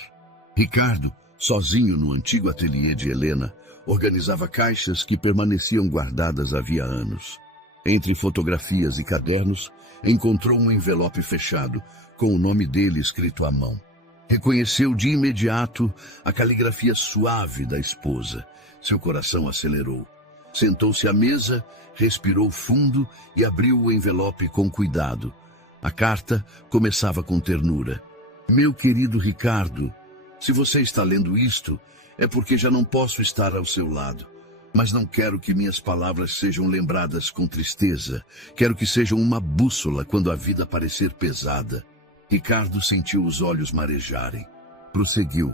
Ricardo, sozinho no antigo ateliê de Helena, organizava caixas que permaneciam guardadas havia anos. Entre fotografias e cadernos, encontrou um envelope fechado, com o nome dele escrito à mão. Reconheceu de imediato a caligrafia suave da esposa. Seu coração acelerou. Sentou-se à mesa, respirou fundo e abriu o envelope com cuidado. A carta começava com ternura. Meu querido Ricardo, se você está lendo isto, é porque já não posso estar ao seu lado. Mas não quero que minhas palavras sejam lembradas com tristeza. Quero que sejam uma bússola quando a vida parecer pesada. Ricardo sentiu os olhos marejarem. Prosseguiu,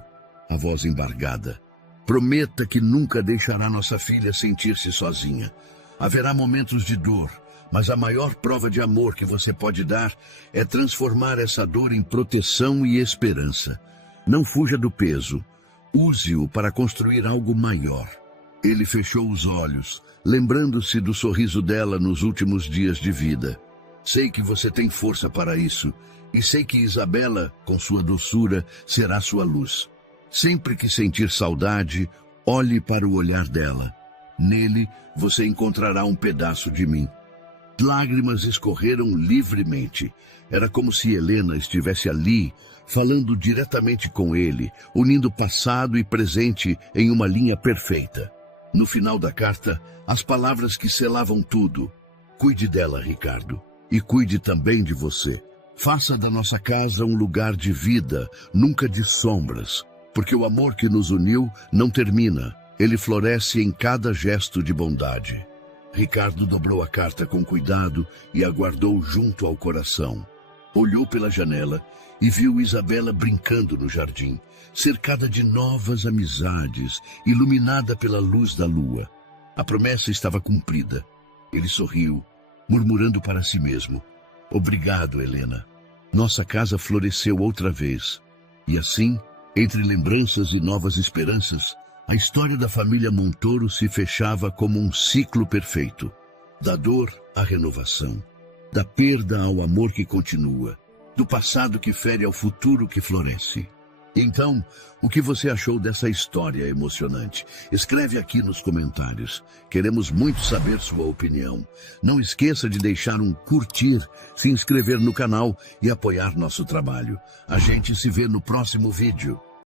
a voz embargada. Prometa que nunca deixará nossa filha sentir-se sozinha. Haverá momentos de dor, mas a maior prova de amor que você pode dar é transformar essa dor em proteção e esperança. Não fuja do peso. Use-o para construir algo maior. Ele fechou os olhos, lembrando-se do sorriso dela nos últimos dias de vida. Sei que você tem força para isso, e sei que Isabela, com sua doçura, será sua luz. Sempre que sentir saudade, olhe para o olhar dela. Nele, você encontrará um pedaço de mim. Lágrimas escorreram livremente. Era como se Helena estivesse ali, falando diretamente com ele, unindo passado e presente em uma linha perfeita. No final da carta, as palavras que selavam tudo. Cuide dela, Ricardo, e cuide também de você. Faça da nossa casa um lugar de vida, nunca de sombras, porque o amor que nos uniu não termina, ele floresce em cada gesto de bondade. Ricardo dobrou a carta com cuidado e a guardou junto ao coração. Olhou pela janela e viu Isabela brincando no jardim, cercada de novas amizades, iluminada pela luz da lua. A promessa estava cumprida. Ele sorriu, murmurando para si mesmo: obrigado, Helena. Nossa casa floresceu outra vez. E assim, entre lembranças e novas esperanças, a história da família Montoro se fechava como um ciclo perfeito. Da dor à renovação, da perda ao amor que continua, do passado que fere ao futuro que floresce. Então, o que você achou dessa história emocionante? Escreve aqui nos comentários. Queremos muito saber sua opinião. Não esqueça de deixar um curtir, se inscrever no canal e apoiar nosso trabalho. A gente se vê no próximo vídeo.